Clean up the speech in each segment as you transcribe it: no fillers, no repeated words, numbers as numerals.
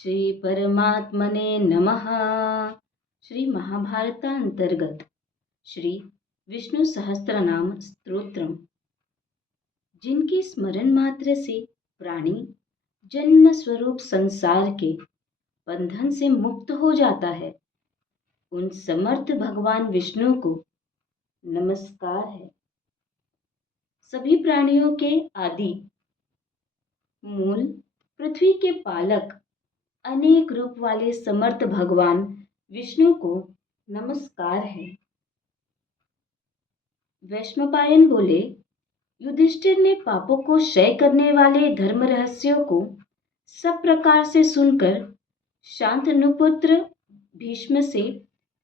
श्री परमात्मने नमः। श्री महाभारतांतर्गत श्री विष्णु सहस्त्रनाम स्तोत्रम, जिनके स्मरण मात्र से प्राणी जन्म स्वरूप संसार के बंधन से मुक्त हो जाता है, उन समर्थ भगवान विष्णु को नमस्कार है। सभी प्राणियों के आदि मूल, पृथ्वी के पालक, अनेक रूप वाले समर्थ भगवान विष्णु को नमस्कार है। वैशंपायन बोले, युधिष्ठिर ने पापों को क्षय करने वाले धर्म रहस्यों को सब प्रकार से सुनकर शांतनुपुत्र भीष्म से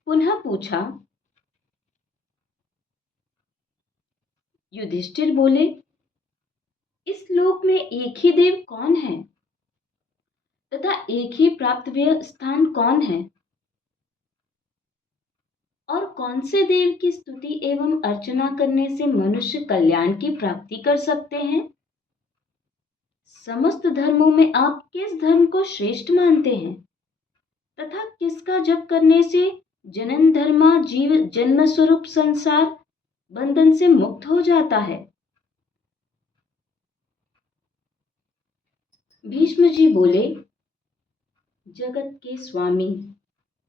पुनः पूछा। युधिष्ठिर बोले, इस लोक में एक ही देव कौन है तथा एक ही प्राप्तव्य स्थान कौन है, और कौन से देव की स्तुति एवं अर्चना करने से मनुष्य कल्याण की प्राप्ति कर सकते हैं? समस्त धर्मों में आप किस धर्म को श्रेष्ठ मानते हैं तथा किसका जप करने से जनन धर्मा जीव जन्म स्वरूप संसार बंधन से मुक्त हो जाता है? भीष्म जी बोले, जगत के स्वामी,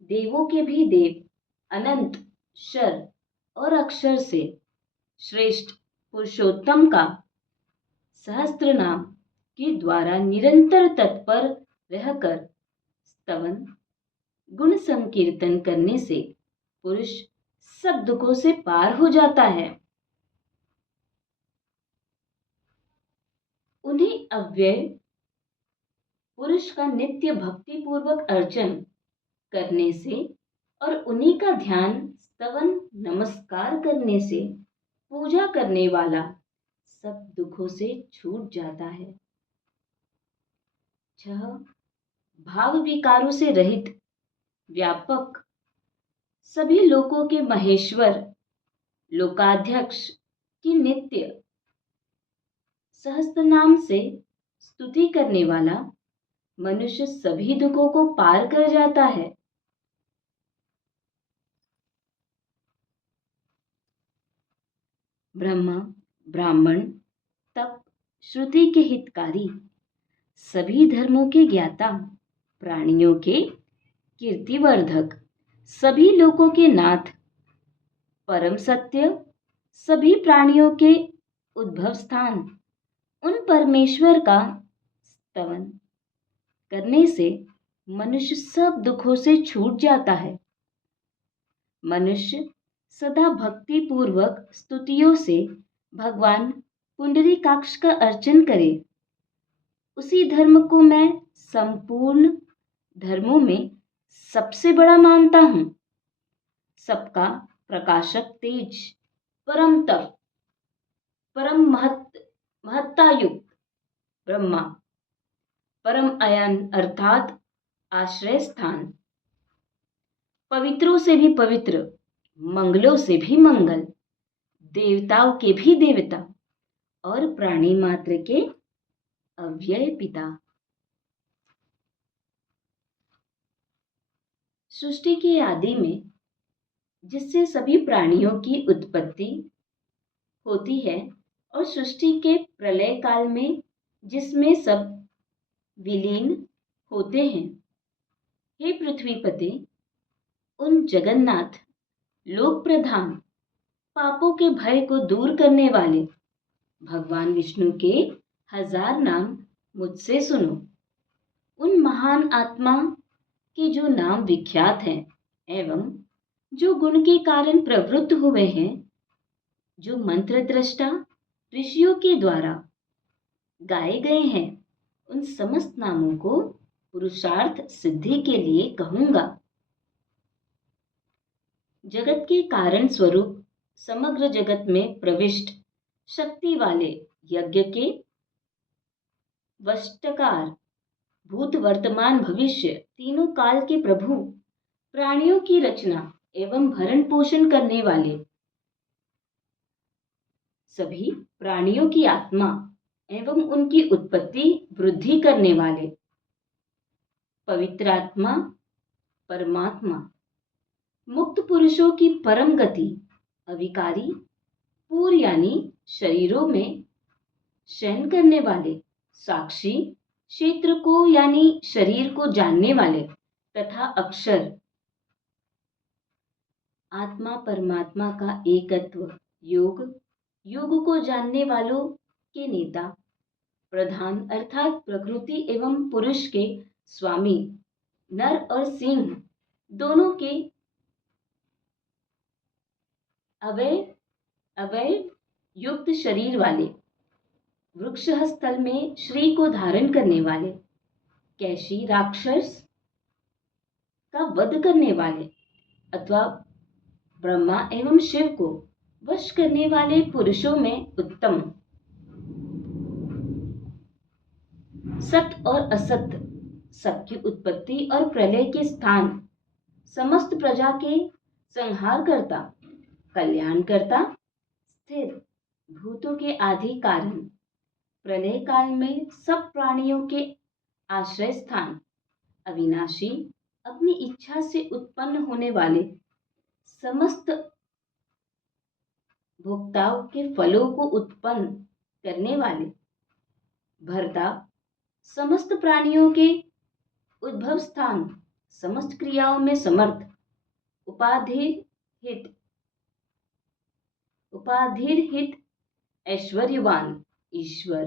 देवों के भी देव, अनंत, शर और अक्षर से श्रेष्ठ पुरुषोत्तम का सहस्त्र नाम के द्वारा निरंतर तत्पर रहकर स्तवन गुण संकीर्तन करने से पुरुष सब दुखों से पार हो जाता है। उन्हीं अव्यय पुरुष का नित्य भक्ति पूर्वक अर्चन करने से और उन्हीं का ध्यान, स्तवन, नमस्कार करने से पूजा करने वाला सब दुखों से छूट जाता है। 6 भाव विकारों से रहित, व्यापक, सभी लोकों के महेश्वर, लोकाध्यक्ष की नित्य सहस्त्र नाम से स्तुति करने वाला मनुष्य सभी दुखों को पार कर जाता है। ब्रह्मा, ब्राह्मण, तप, श्रुति के हितकारी, सभी धर्मों के ज्ञाता, प्राणियों के कीर्तिवर्धक, सभी लोकों के नाथ, परम सत्य, सभी प्राणियों के उद्भव स्थान, उन परमेश्वर का स्तवन करने से मनुष्य सब दुखों से छूट जाता है। मनुष्य सदा भक्ति पूर्वक स्तुतियों से भगवान पुंडरीकाक्ष का अर्चन करे, उसी धर्म को मैं संपूर्ण धर्मों में सबसे बड़ा मानता हूँ। सबका प्रकाशक तेज, परम तप, परम महत्तायुक्त ब्रह्मा, परम अयन अर्थात आश्रय स्थान, पवित्रों से भी पवित्र, मंगलों से भी मंगल, देवताओं के भी देवता और प्राणी मात्र के अव्यय पिता। सृष्टि की आदि में जिससे सभी प्राणियों की उत्पत्ति होती है और सृष्टि के प्रलय काल में जिसमें सब विलीन होते हैं, हे पृथ्वीपते, उन जगन्नाथ, लोक प्रधान, पापों के भय को दूर करने वाले भगवान विष्णु के 1000 नाम मुझसे सुनो। उन महान आत्मा के जो नाम विख्यात हैं एवं जो गुण के कारण प्रवृत्त हुए हैं, जो मंत्र दृष्टा ऋषियों के द्वारा गाए गए हैं, उन समस्त नामों को पुरुषार्थ सिद्धि के लिए कहूंगा। जगत के कारण स्वरूप समग्र जगत में प्रविष्ट शक्ति वाले यज्ञ के वष्टकार, भूत, वर्तमान, भविष्य तीनों काल के प्रभु, प्राणियों की रचना एवं भरण पोषण करने वाले, सभी प्राणियों की आत्मा एवं उनकी उत्पत्ति वृद्धि करने वाले, पवित्र आत्मा, परमात्मा, मुक्त पुरुषों की परम गति, अविकारी, पूर्व यानी शरीरों में शयन करने वाले, साक्षी, क्षेत्र को यानी शरीर को जानने वाले तथा अक्षर, आत्मा परमात्मा का एकत्व, योग, योग को जानने वालों के नेता, प्रधान अर्थात प्रकृति एवं पुरुष के स्वामी, नर और सिंह दोनों के अवय अवय युक्त शरीर वाले, वृक्ष स्थल में श्री को धारण करने वाले, कैशी राक्षस का वध करने वाले अथवा ब्रह्मा एवं शिव को वश करने वाले पुरुषों में उत्तम, सत्य और असत्य, सबकी उत्पत्ति और प्रलय के स्थान, समस्त प्रजा के संहार करता, कल्याण करता, स्थिर भूतों के आदि कारण, प्रलय काल में सब प्राणियों के आश्रय स्थान, अविनाशी, अपनी इच्छा से उत्पन्न होने वाले, समस्त भोक्ताओं के फलों को उत्पन्न करने वाले, भरता, समस्त प्राणियों के उद्भव स्थान, समस्त क्रियाओं में समर्थ, उपाधिरहित ऐश्वर्यवान, ईश्वर,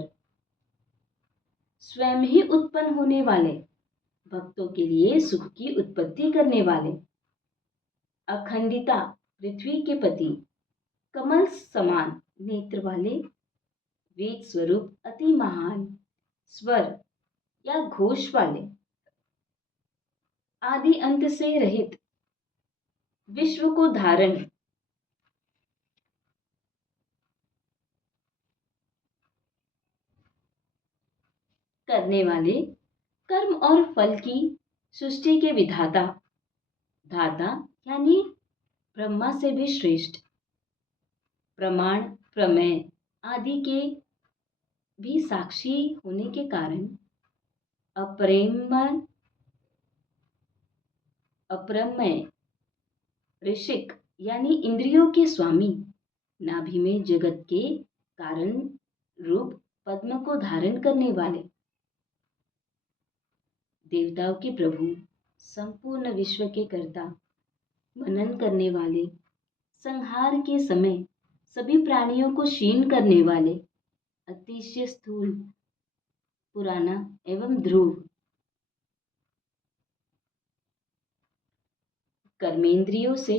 स्वयं ही उत्पन्न होने वाले, भक्तों के लिए सुख की उत्पत्ति करने वाले, अखंडिता, पृथ्वी के पति, कमल समान नेत्र वाले, वेद स्वरूप अति महान, स्वर या घोष वाले, आदि अंत से रहित, विश्व को धारण करने वाले, कर्म और फल की सृष्टि के विधाता, धाता यानी ब्रह्मा से भी श्रेष्ठ, प्रमाण, प्रमेय आदि के भी साक्षी होने के कारण अप्रमेय, ऋषिक यानी इंद्रियों के स्वामी, नाभि में जगत के कारण रूप पद्म को धारण करने वाले, देवताओं के प्रभु, संपूर्ण विश्व के कर्ता, मनन करने वाले, संहार के समय सभी प्राणियों को क्षीण करने वाले, अतिशय स्थूल, पुराना एवं ध्रुव, कर्मेंद्रियों से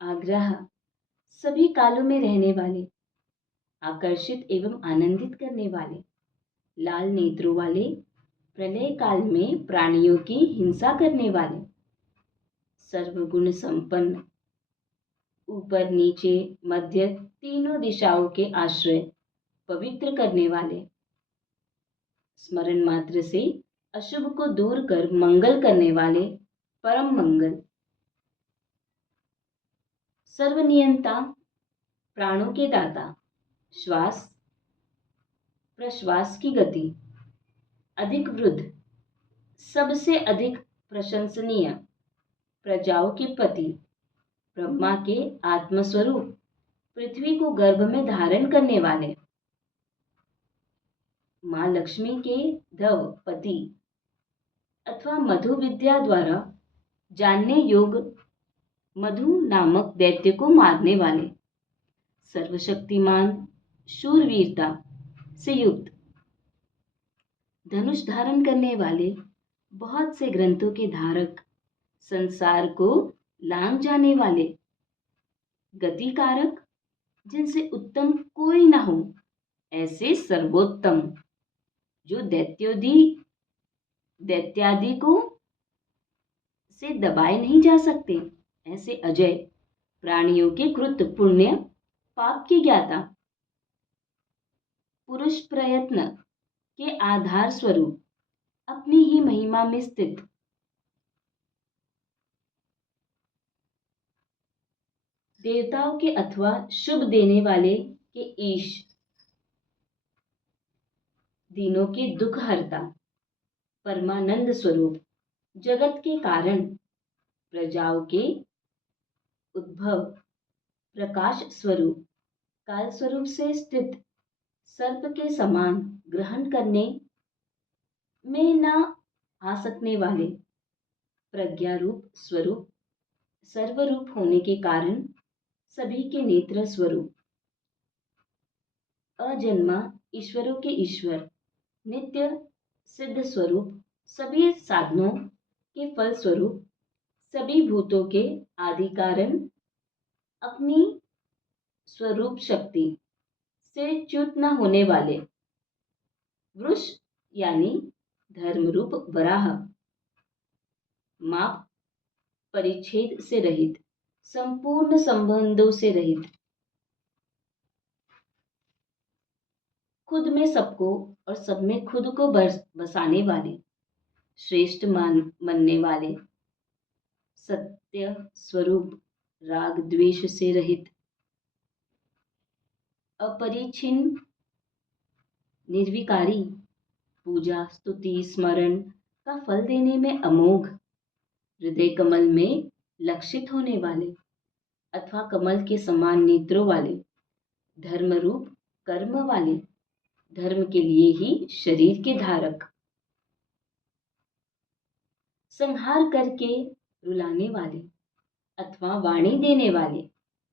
आग्रह, सभी कालों में रहने वाले, आकर्षित एवं आनंदित करने वाले, लाल नेत्रों वाले, प्रलय काल में प्राणियों की हिंसा करने वाले, सर्वगुण संपन्न, ऊपर नीचे मध्य तीनों दिशाओं के आश्रय, पवित्र करने वाले, स्मरण मात्र से अशुभ को दूर कर मंगल करने वाले, परम मंगल, सर्वनियंता, प्राणों के दाता, श्वास प्रश्वास की गति, अधिक वृद्ध, सबसे अधिक प्रशंसनीय, प्रजाओं के पति, ब्रह्मा के आत्मस्वरूप, पृथ्वी को गर्भ में धारण करने वाले, मां लक्ष्मी के धव पति अथवा मधु विद्या द्वारा जानने योग्य मधु नामक दैत्य को मारने वाले, सर्वशक्तिमान, शूरवीरता से युक्त, धनुष धारण करने वाले, बहुत से ग्रंथों के धारक, संसार को लांघ जाने वाले, गतिकारक, जिनसे उत्तम कोई न हो, ऐसे सर्वोत्तम, जो दैत्यादि को से दबाए नहीं जा सकते, ऐसे अजय, प्राणियों के कृत पुण्य पाप के ज्ञाता, पुरुष प्रयत्न के आधार स्वरूप, अपनी ही महिमा में स्थित, देवताओं के अथवा शुभ देने वाले के ईश, दीनों के दुख हरता, परमानंद स्वरूप, जगत के कारण, प्रजाओं के उद्भव, प्रकाश स्वरूप, काल स्वरूप से स्थित, सर्प के समान ग्रहण करने में न आ सकने वाले, प्रज्ञा रूप स्वरूप, सर्वरूप होने के कारण सभी के नेत्र स्वरूप, अजन्मा ईश्वरों के ईश्वर, नित्य सिद्ध स्वरूप, सभी साधनों के फल स्वरूप, सभी भूतों के आदि कारण, अपनी स्वरूप शक्ति से च्युत न होने वाले, वृष यानी धर्मरूप वराह, माप परिच्छेद से रहित, संपूर्ण संबंधों से रहित, खुद में सबको और सब में खुद को बसाने वाले, श्रेष्ठ मानने वाले, सत्य स्वरूप, राग द्वेष से रहित, अपरिछिन्न, निर्विकारी, पूजा स्तुति स्मरण का फल देने में अमोघ, हृदय कमल में लक्षित होने वाले अथवा कमल के समान नेत्रों वाले, धर्म रूप कर्म वाले, धर्म के लिए ही शरीर के धारक, संहार करके रुलाने वाले अथवा वाणी देने वाले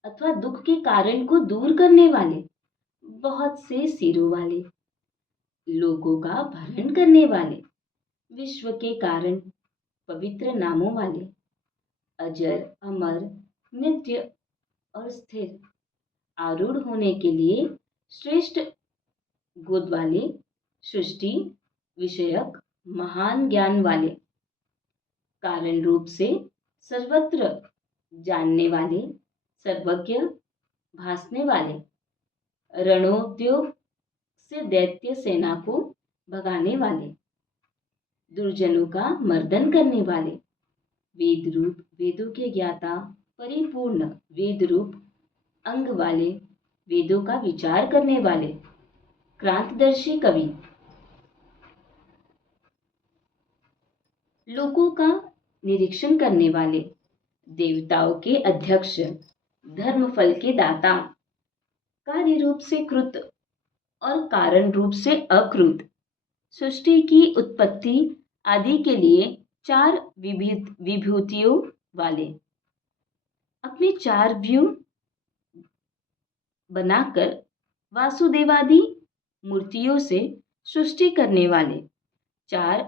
अथवा दुख के कारण को दूर करने वाले, बहुत से सिरों वाले, लोगों का भरण करने वाले, विश्व के कारण पवित्र नामों वाले, अजर अमर नित्य और स्थिर, आरूढ़ होने के लिए श्रेष्ठ गोद वाले, सृष्टि विषयक महान ज्ञान वाले, कारण रूप से सर्वत्र जानने वाले, सर्वज्ञ भासने वाले, रणोद्योग से दैत्य सेना को भगाने वाले, दुर्जनों का मर्दन करने वाले, वेद रूप वेदों के ज्ञाता, परिपूर्ण वेद रूप अंग वाले, वेदों का विचार करने वाले, क्रांतदर्शी कवि, लोगों का निरीक्षण करने वाले, देवताओं के अध्यक्ष, धर्म फल के दाता, कार्य रूप से कृत और कारण रूप से अकृत, सृष्टि की उत्पत्ति आदि के लिए चार विभूतियों वाले, अपने चार व्यू बनाकर वासुदेवादि मूर्तियों से सृष्टि करने वाले, चार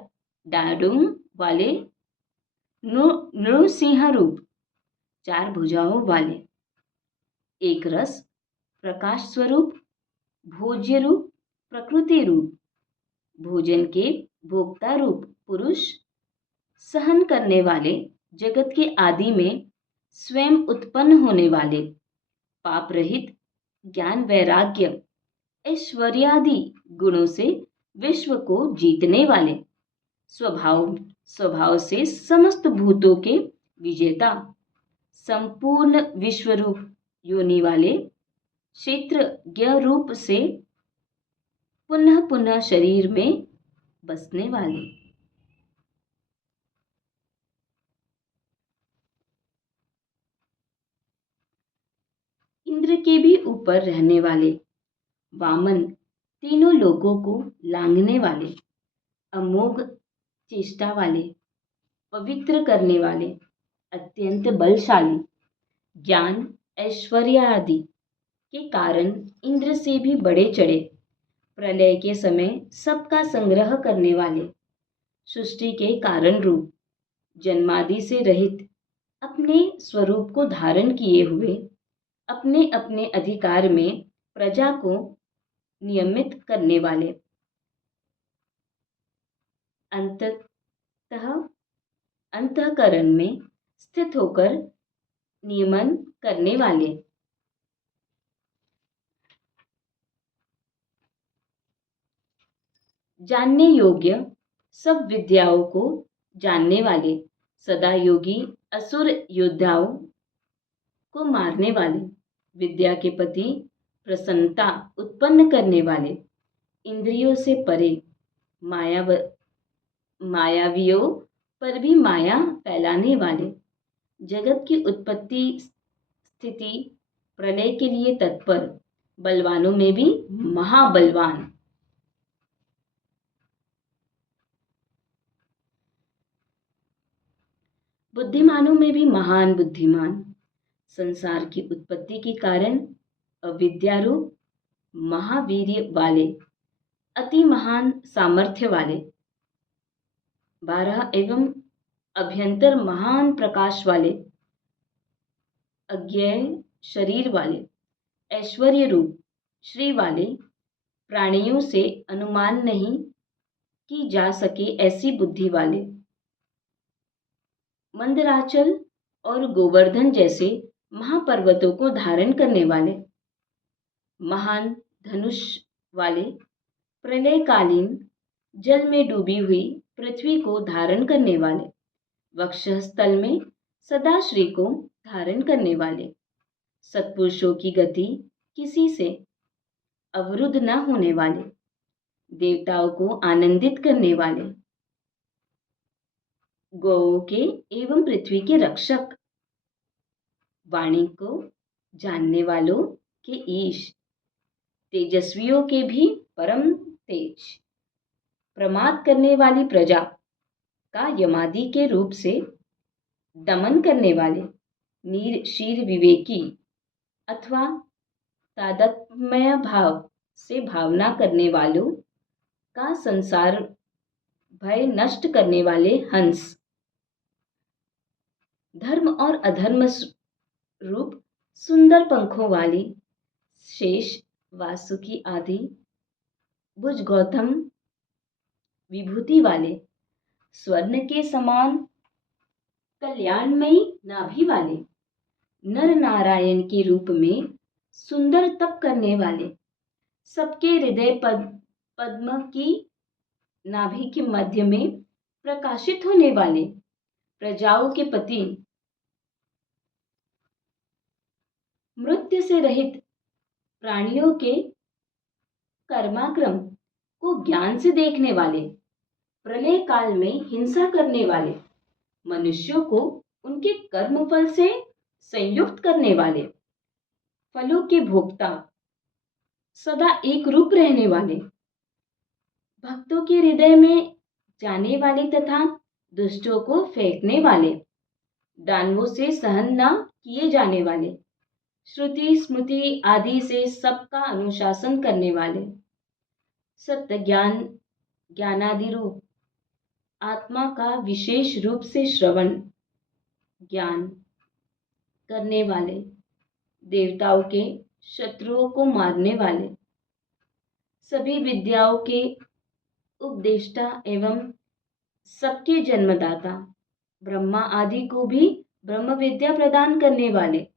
डाढ़ों वाले नृसिंह रूप, चार भुजाओं वाले, एक रस प्रकाश स्वरूप, भोज्य रूप, प्रकृति रूप, भोजन के भोक्ता रूप पुरुष, सहन करने वाले, जगत के आदि में स्वयं उत्पन्न होने वाले, पाप रहित, ज्ञान वैराग्य ऐश्वर्यादि गुणों से विश्व को जीतने वाले, स्वभाव से समस्त भूतों के विजेता, संपूर्ण विश्व रूप योनि वाले, क्षेत्रज्ञ रूप से पुनः पुनः शरीर में बसने वाले, इंद्र के भी ऊपर रहने वाले, वामन तीनों लोगों को लांघने वाले, अमोघ चेष्टा वाले, पवित्र करने वाले, अत्यंत बलशाली, ज्ञान ऐश्वर्य आदि के कारण इंद्र से भी बड़े चढ़े, प्रलय के समय सबका संग्रह करने वाले, सृष्टि के कारण रूप, जन्मादि से रहित, अपने स्वरूप को धारण किए हुए, अपने अपने अधिकार में प्रजा को नियमित करने वाले, अंततः अंतःकरण में स्थित होकर नियमन करने वाले, जानने योग्य सब विद्याओं को जानने वाले, सदा योगी असुर योद्धाओं को मारने वाले, विद्या के पति प्रसन्नता उत्पन्न करने वाले, इंद्रियों से परे मायावियों पर भी माया फैलाने वाले, जगत की उत्पत्ति स्थिति प्रलय के लिए तत्पर, बलवानों में भी महाबलवान, बुद्धिमानों में भी महान बुद्धिमान, संसार की उत्पत्ति के कारण अविद्यारूप महावीर्य वाले, अति महान सामर्थ्य वाले, 12 एवं अभ्यंतर महान प्रकाश वाले, अज्ञेय शरीर वाले, ऐश्वर्य रूप श्री वाले, प्राणियों से अनुमान नहीं की जा सके ऐसी बुद्धि वाले, मंदराचल और गोवर्धन जैसे महापर्वतों को धारण करने वाले, महान धनुष वाले, प्रलयकालीन जल में डूबी हुई पृथ्वी को धारण करने वाले, वक्षस्थल में सदा श्री को धारण करने वाले, सत्पुरुषों की गति किसी से अवरुद्ध न होने वाले, देवताओं को आनंदित करने वाले, गौओं के एवं पृथ्वी के रक्षक, वाणी को जानने वालों के ईश, तेजस्वियों के भी परम तेज, प्रमाद करने वाली प्रजा का यमादि के रूप से दमन करने वाले, नीर शीर विवेकी अथवा तादात्म्य भाव से भावना करने वालों का संसार भय नष्ट करने वाले हंस, धर्म और अधर्म रूप सुंदर पंखों वाली शेष, वासुकी आदि भुज गौतम विभूति वाले, स्वर्ण के समान कल्याणमयी नाभि वाले, नर नारायण के रूप में सुंदर तप करने वाले, सबके हृदय पद्म की नाभि के मध्य में प्रकाशित होने वाले, प्रजाओं के पति, मृत्यु से रहित प्राणियों के कर्माक्रम को ज्ञान से देखने वाले, प्रलय काल में हिंसा करने वाले, मनुष्यों को उनके कर्मफल से संयुक्त करने वाले, फलों के भोक्ता, सदा एक रूप रहने वाले, भक्तों के हृदय में जाने वाले तथा दुष्टों को फेंकने वाले, दानवों से सहन न किए जाने वाले, श्रुति स्मृति आदि से सबका अनुशासन करने वाले, सत्य ज्ञान ज्ञानादि रूप आत्मा का विशेष रूप से श्रवण ज्ञान करने वाले, देवताओं के शत्रुओं को मारने वाले, सभी विद्याओं के उपदेष्टा एवं सबके जन्मदाता, ब्रह्मा आदि को भी ब्रह्म विद्या प्रदान करने वाले,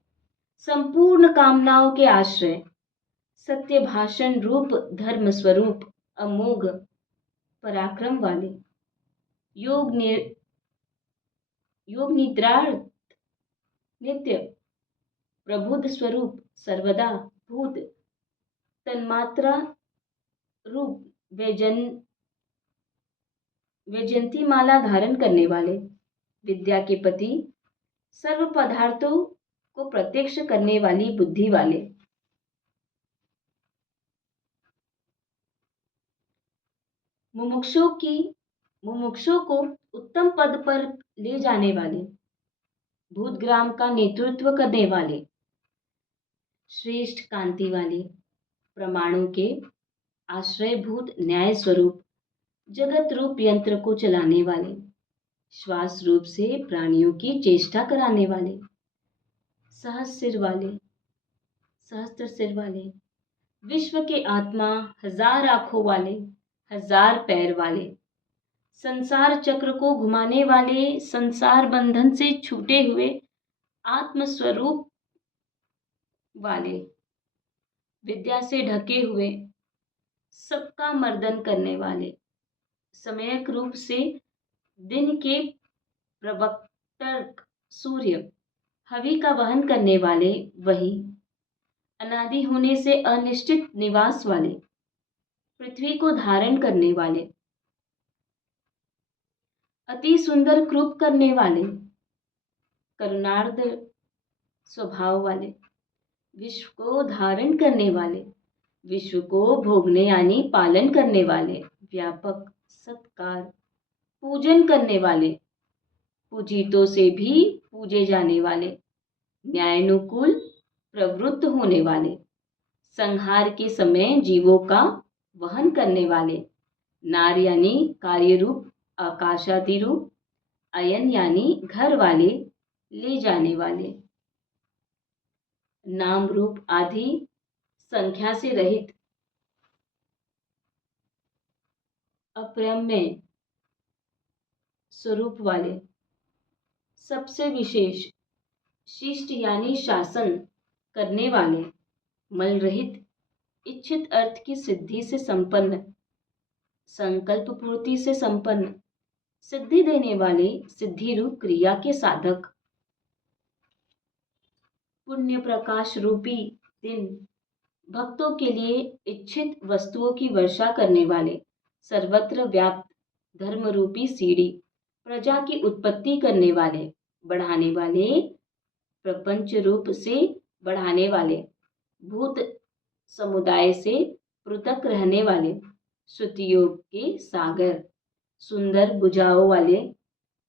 संपूर्ण कामनाओं के आश्रय, सत्य भाषण रूप धर्म स्वरूप अमोघ पराक्रम वाले, योग निद्रार्थ नित्य प्रबुद्ध स्वरूप सर्वदा भूत तन्मात्रा रूप वैजयंती माला धारण करने वाले, विद्या के पति, सर्व पदार्थों को प्रत्यक्ष करने वाली बुद्धि वाले, मुमुक्षुओं को उत्तम पद पर ले जाने वाले, भूतग्राम का नेतृत्व करने वाले, श्रेष्ठ कांति वाले, प्रमाणों के आश्रयभूत न्याय स्वरूप जगत रूप यंत्र को चलाने वाले, श्वास रूप से प्राणियों की चेष्टा कराने वाले, सहस्त्र सिर वाले, विश्व के आत्मा, 1000 आंखों वाले, 1000 पैर वाले, संसार चक्र को घुमाने वाले, संसार बंधन से छूटे हुए आत्मस्वरूप वाले, विद्या से ढके हुए, सबका मर्दन करने वाले, सम्यक रूप से दिन के प्रवक्तक सूर्य, हवि का वहन करने वाले, वही अनादि होने से अनिश्चित निवास वाले, पृथ्वी को धारण करने वाले, अति सुंदर कृप करने वाले, करुणार्द्र स्वभाव वाले, विश्व को धारण करने वाले, विश्व को भोगने यानी पालन करने वाले, व्यापक, सत्कार, पूजन करने वाले, पूजितों से भी पूजे जाने वाले, न्यायानुकूल प्रवृत्त होने वाले, संहार के समय जीवों का वहन करने वाले, नार यानी कार्य रूप, आकाशादि रूप, अयन यानी घर वाले, ले जाने वाले, नाम रूप आदि संख्या से रहित, अप्रमेय स्वरूप वाले, सबसे विशेष, शिष्ट यानी शासन करने वाले, मल रहित, इच्छित अर्थ की सिद्धि से संपन्न, संकल्प पूर्ति से संपन्न, सिद्धि देने वाले, सिद्धि रूप क्रिया के साधक, पुण्य प्रकाश रूपी दिन, भक्तों के लिए इच्छित वस्तुओं की वर्षा करने वाले, सर्वत्र व्याप्त धर्म रूपी सीढ़ी, प्रजा की उत्पत्ति करने वाले, बढ़ाने वाले, प्रपंच रूप से बढ़ाने वाले, भूत समुदाय से पृथक रहने वाले, श्रुतियों के सागर, सुंदर भुजाओं वाले,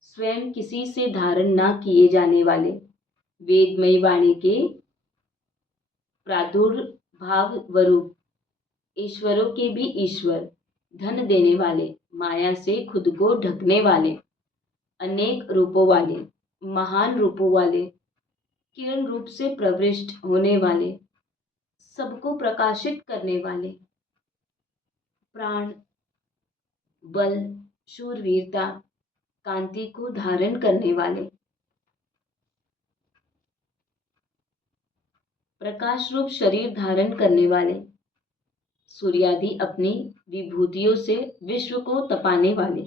स्वयं किसी से धारण ना किए जाने वाले, वेदमयी वाणी के प्रादुर्भाव वरूप, ईश्वरों के भी ईश्वर, धन देने वाले, माया से खुद को ढकने वाले, अनेक रूपों वाले, महान रूपों वाले, किरण रूप से प्रविष्ट होने वाले, सबको प्रकाशित करने वाले, प्राण, बल, शूरवीरता, कांति को धारण करने वाले, प्रकाश रूप शरीर धारण करने वाले, सूर्यादि अपनी विभूतियों से विश्व को तपाने वाले,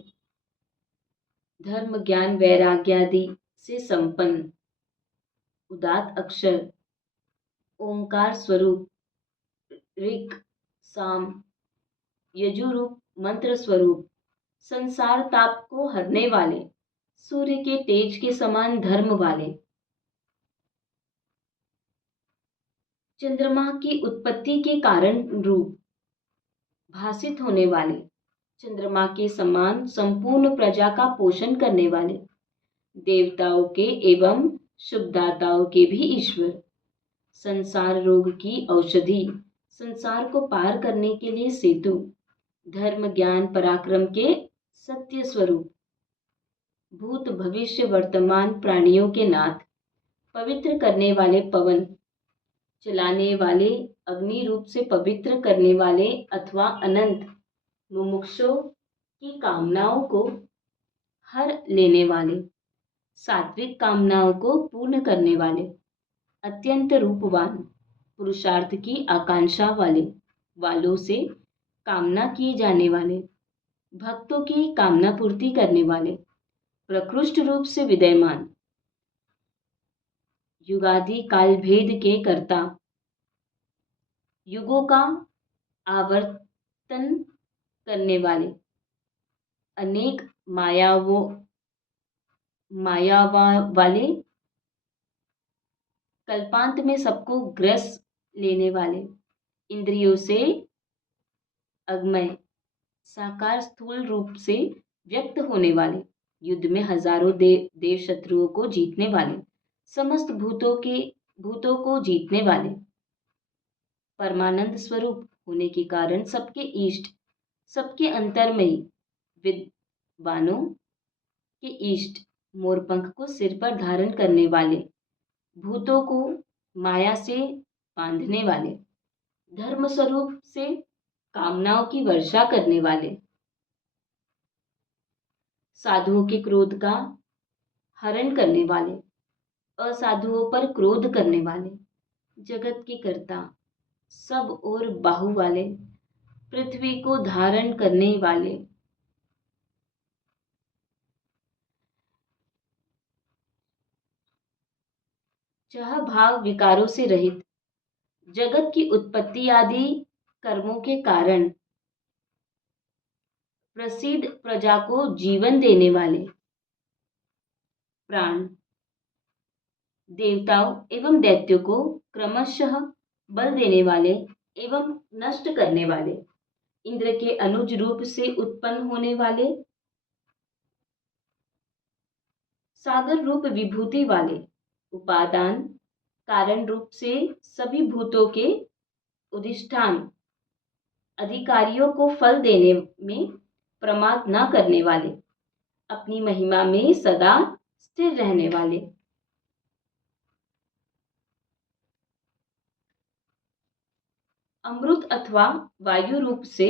धर्म ज्ञान वैराग्यादि से संपन्न, उदात्त अक्षर, ओंकार स्वरूप, ऋक्, साम, यजुरूप मंत्र स्वरूप, संसार ताप को हरने वाले, सूर्य के तेज के समान धर्म वाले, चंद्रमा की उत्पत्ति के कारण रूप, भासित होने वाले, चंद्रमा के समान संपूर्ण प्रजा का पोषण करने वाले, देवताओं के एवं शुभदाताओं के भी ईश्वर, संसार रोग की औषधि, संसार को पार करने के लिए सेतु, धर्म ज्ञान पराक्रम के सत्य स्वरूप, भूत भविष्य वर्तमान प्राणियों के नाथ, पवित्र करने वाले पवन, चलाने वाले, अग्नि रूप से पवित्र करने वाले अथवा अनंत, मुमुक्षुओं की कामनाओं को हर लेने वाले, सात्विक कामनाओं को पूर्ण करने वाले, अत्यंत रूपवान, पुरुषार्थ की आकांक्षा वालों से कामना किए जाने वाले, भक्तों की कामना पूर्ति करने वाले, प्रकृष्ट रूप से विद्यमान, युगादि काल भेद के कर्ता, युगों का आवर्तन करने वाले, अनेक मायावा वाले, कल्पांत में सबको ग्रस लेने वाले, इंद्रियों से अगमय, साकार स्थूल रूप से व्यक्त होने वाले, युद्ध में हजारों देव शत्रुओं को जीतने वाले, समस्त भूतों को जीतने वाले, परमानंद स्वरूप होने के कारण सबके इष्ट, सबके अंतर्मयी, विद्वानों के इष्ट, मोरपंख को सिर पर धारण करने वाले, भूतों को माया से बांधने वाले, धर्म स्वरूप से कामनाओं की वर्षा करने वाले, साधुओं के क्रोध का हरण करने वाले, असाधुओं पर क्रोध करने वाले, जगत के कर्ता, सब और बाहु वाले, पृथ्वी को धारण करने वाले, चाह भाव विकारों से रहित, जगत की उत्पत्ति आदि कर्मों के कारण प्रसिद्ध प्रजा को जीवन देने वाले, प्राण, देवताओं एवं दैत्यों को क्रमशः बल देने वाले एवं नष्ट करने वाले, इंद्र के अनुज रूप से उत्पन्न होने वाले, सागर रूप विभूति वाले, उपादान कारण रूप से सभी भूतों के अधिष्ठान, अधिकारियों को फल देने में प्रमाद न करने वाले, अपनी महिमा में सदा स्थिर रहने वाले, अमृत अथवा वायु रूप से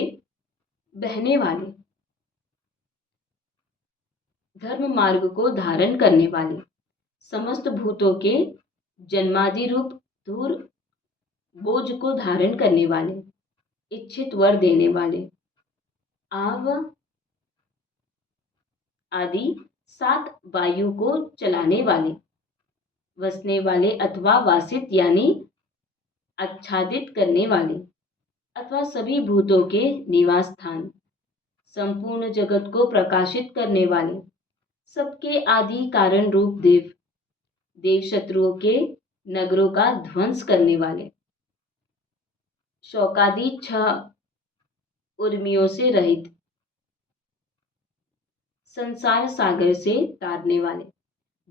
बहने वाले, धर्म मार्ग को धारण करने वाले, समस्त भूतों के जन्मादि रूप धूर बोझ को धारण करने वाले, इच्छित वर देने वाले, आव आदि 7 वायु को चलाने वाले, वसने वाले अथवा वासित यानी आच्छादित करने वाले अथवा सभी भूतों के निवास स्थान, संपूर्ण जगत को प्रकाशित करने वाले, सबके आदि कारण रूप देव, देव शत्रुओं के नगरों का ध्वंस करने वाले, शौकादि 6 उर्मियों से रहित, संसार सागर से तारने वाले,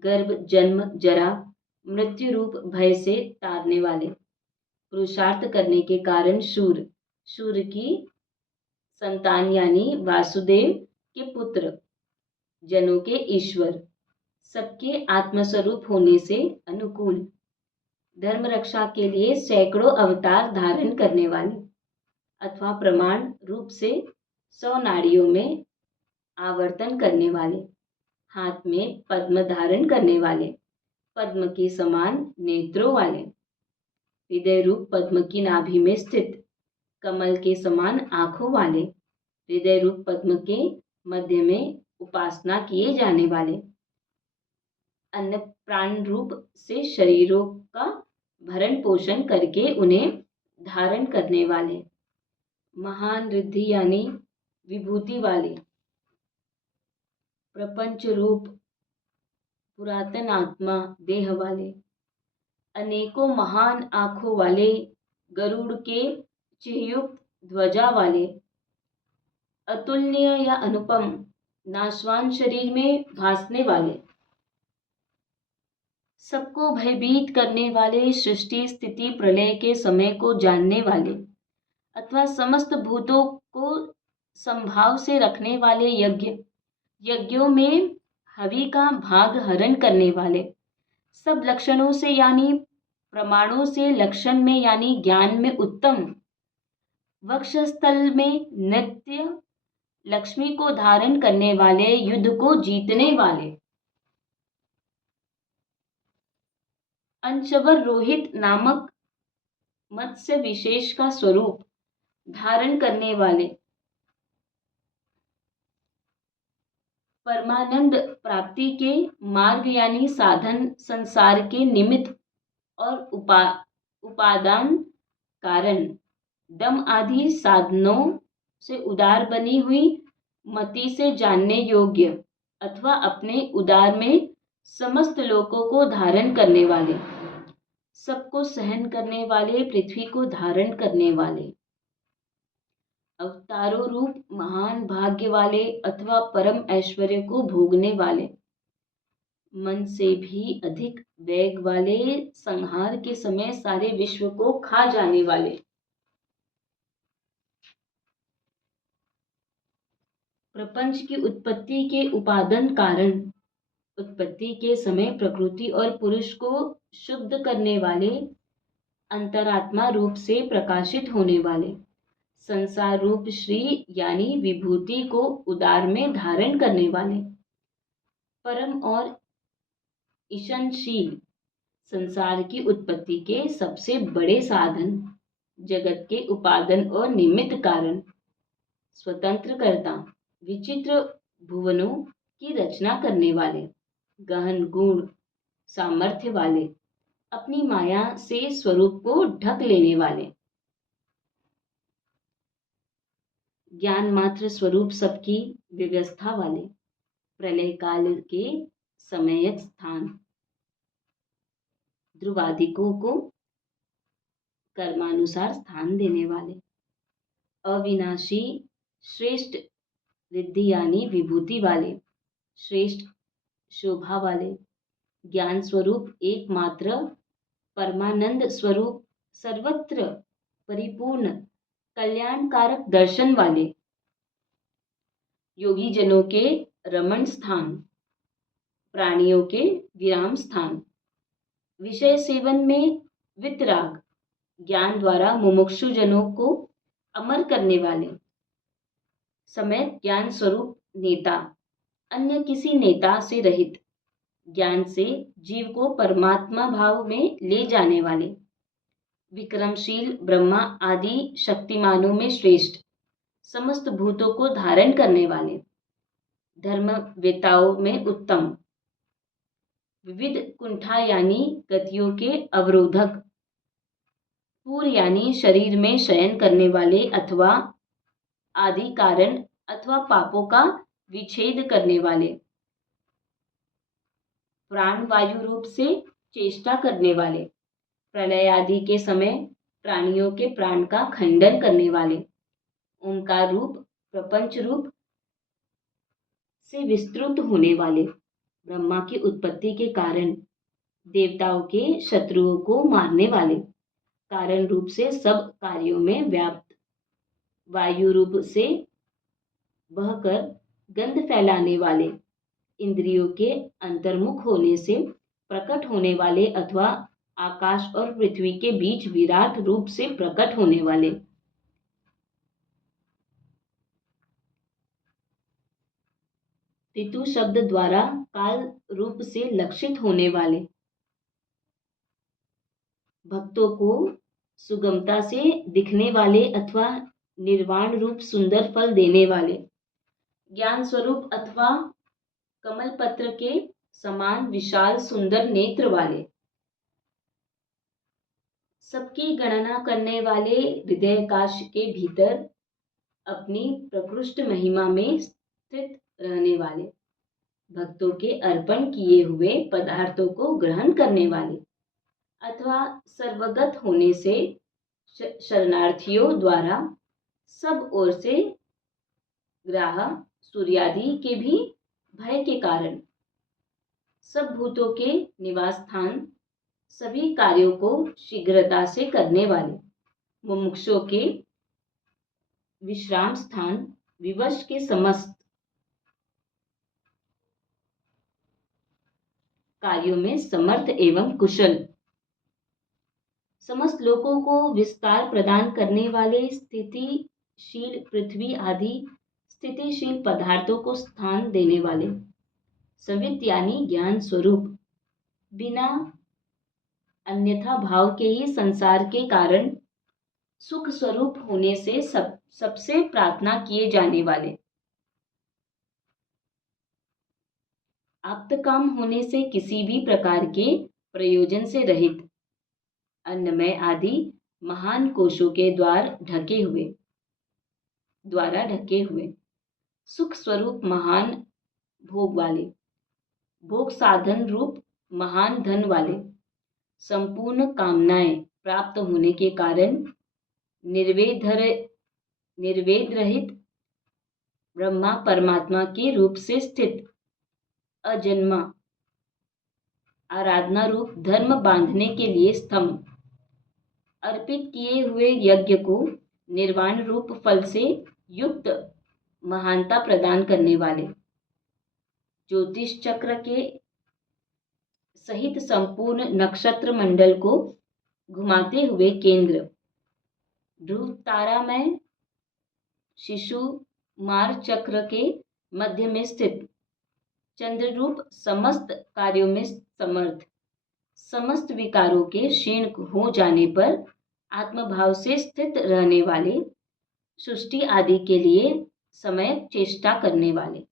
गर्भ जन्म जरा मृत्यु रूप भय से तारने वाले, पुरुषार्थ करने के कारण शूर, शूर की संतान यानी वासुदेव के पुत्र, जनों के ईश्वर, सबके आत्मस्वरूप होने से अनुकूल, धर्म रक्षा के लिए सैकड़ों अवतार धारण करने वाले अथवा प्रमाण रूप से 100 नाड़ियों में आवर्तन करने वाले, हाथ में पद्म धारण करने वाले, पद्म के समान नेत्रों वाले, हृदय रूप पद्म की नाभि में स्थित कमल के समान आंखों वाले, हृदय रूप पद्म के मध्य में उपासना किए जाने वाले, अन्न प्राण रूप से शरीरों का भरण पोषण करके उन्हें धारण करने वाले, महान रिद्धि यानी विभूति वाले, प्रपंच रूप पुरातन आत्मा देह वाले, अनेकों महान आंखों वाले, गरुड़ के चिह्युक्त ध्वजा वाले, अतुल्य या अनुपम नाशवान शरीर में भासने वाले, सबको भयभीत करने वाले, सृष्टि स्थिति प्रलय के समय को जानने वाले अथवा समस्त भूतों को संभाव से रखने वाले, यज्ञों में हवि का भाग हरण करने वाले, सब लक्षणों से यानी प्रमाणों से लक्षण में यानी ज्ञान में उत्तम, वक्षस्थल में नित्य लक्ष्मी को धारण करने वाले, युद्ध को जीतने वाले, अंशवर रोहित नामक मत्स्य विशेष का स्वरूप धारण करने वाले, परमानंद प्राप्ति के मार्ग यानी साधन, संसार के निमित्त और उपादान कारण, दम आदि साधनों से उदार बनी हुई मति से जानने योग्य अथवा अपने उदार में समस्त लोकों को धारण करने वाले, सबको सहन करने वाले, पृथ्वी को धारण करने वाले, अवतारों रूप महान भाग्य वाले अथवा परम ऐश्वर्य को भोगने वाले, मन से भी अधिक वेग वाले, संहार के समय सारे विश्व को खा जाने वाले, प्रपंच की उत्पत्ति के उपादान कारण, उत्पत्ति के समय प्रकृति और पुरुष को शुद्ध करने वाले, अंतरात्मा रूप से प्रकाशित होने वाले, संसार रूप श्री यानी विभूति को उदार में धारण करने वाले, परम और ईशनशील, संसार की उत्पत्ति के सबसे बड़े साधन, जगत के उपादान और निमित्त कारण, स्वतंत्र कर्ता, विचित्र भुवनों की रचना करने वाले, गहन गुण सामर्थ्य वाले, अपनी माया से स्वरूप को ढक लेने वाले, ज्ञान मात्र स्वरूप सबकी व्यवस्था वाले, प्रलय काल के समयक स्थान, ध्रुवादिकों को कर्मानुसार स्थान देने वाले, अविनाशी श्रेष्ठ रिद्धि यानी विभूति वाले, श्रेष्ठ शोभा वाले, ज्ञान स्वरूप एकमात्र परमानंद स्वरूप, सर्वत्र परिपूर्ण कल्याणकारक दर्शन वाले, योगी जनों के रमण स्थान, प्राणियों के विराम स्थान, विषय सेवन में वितराग, ज्ञान द्वारा मुमुक्षु जनों को अमर करने वाले, समय ज्ञान स्वरूप नेता, अन्य किसी नेता से रहित, ज्ञान से जीव को परमात्मा भाव में ले जाने वाले, विक्रमशील ब्रह्मा आदि शक्तिमानों में श्रेष्ठ, समस्त भूतों को धारण करने वाले, धर्मवेताओं में उत्तम, विविध कुंठा यानी गतियों के अवरोधक, पूर यानी शरीर में शयन करने वाले अथवा आदि कारण अथवा पापों का विच्छेद करने वाले, प्राण वायु रूप से चेष्टा करने वाले, प्रलय आदि के समय प्राणियों के प्राण का खंडन करने वाले, ओंकार रूप प्रपंच रूप से विस्तृत होने वाले, ब्रह्मा की उत्पत्ति के कारण देवताओं के शत्रुओं को मारने वाले, कारण रूप से सब कार्यों में व्याप्त, वायु रूप से बहकर गंध फैलाने वाले, इंद्रियों के अंतर्मुख होने से प्रकट होने वाले अथवा आकाश और पृथ्वी के बीच विराट रूप से प्रकट होने वाले, ऋतु शब्द द्वारा काल रूप से लक्षित होने वाले, भक्तों को सुगमता से दिखने वाले अथवा निर्वाण रूप सुंदर फल देने वाले, ज्ञान स्वरूप अथवा कमल पत्र के समान विशाल सुंदर नेत्र वाले, सबकी गणना करने वाले, हृदयकाश के भीतर अपनी प्रकृष्ट महिमा में स्थित रहने वाले, भक्तों के अर्पण किए हुए पदार्थों को ग्रहण करने वाले अथवा सर्वगत होने से शरणार्थियों द्वारा सब ओर से ग्राह सूर्यादि के भी भय के कारण सब भूतों के निवास स्थान, सभी कार्यों को शीघ्रता से करने वाले, मुमुक्षुओं के विश्राम स्थान, विवश के समस्त कार्यों में समर्थ एवं कुशल, समस्त लोगों को विस्तार प्रदान करने वाले, स्थितिशील पृथ्वी आदि स्थितिशील पदार्थों को स्थान देने वाले, सवित यानी ज्ञान स्वरूप, बिना अन्यथा भाव के ही संसार के कारण सुख स्वरूप होने से सबसे प्रार्थना किए जाने वाले, आप्तकाम होने से किसी भी प्रकार के प्रयोजन से रहित, अन्नमय आदि महान कोशों के द्वारा ढके हुए, सुख स्वरूप महान भोग वाले, भोग साधन रूप महान धन वाले, संपूर्ण कामनाएं प्राप्त होने के कारण निर्वेद रहित ब्रह्मा परमात्मा के रूप से स्थित, अजन्मा, आराधना रूप धर्म बांधने के लिए स्तंभ, अर्पित किए हुए यज्ञ को निर्वाण रूप फल से युक्त महानता प्रदान करने वाले, ज्योतिष चक्र के सहित संपूर्ण नक्षत्र मंडल को घुमाते हुए केंद्र, ध्रुव तारा में शिशु मार चक्र के मध्य में स्थित, चंद्र रूप समस्त कार्यों में समर्थ, समस्त विकारों के क्षीण हो जाने पर आत्मभाव से स्थित रहने वाले, सृष्टि आदि के लिए समय चेष्टा करने वाले,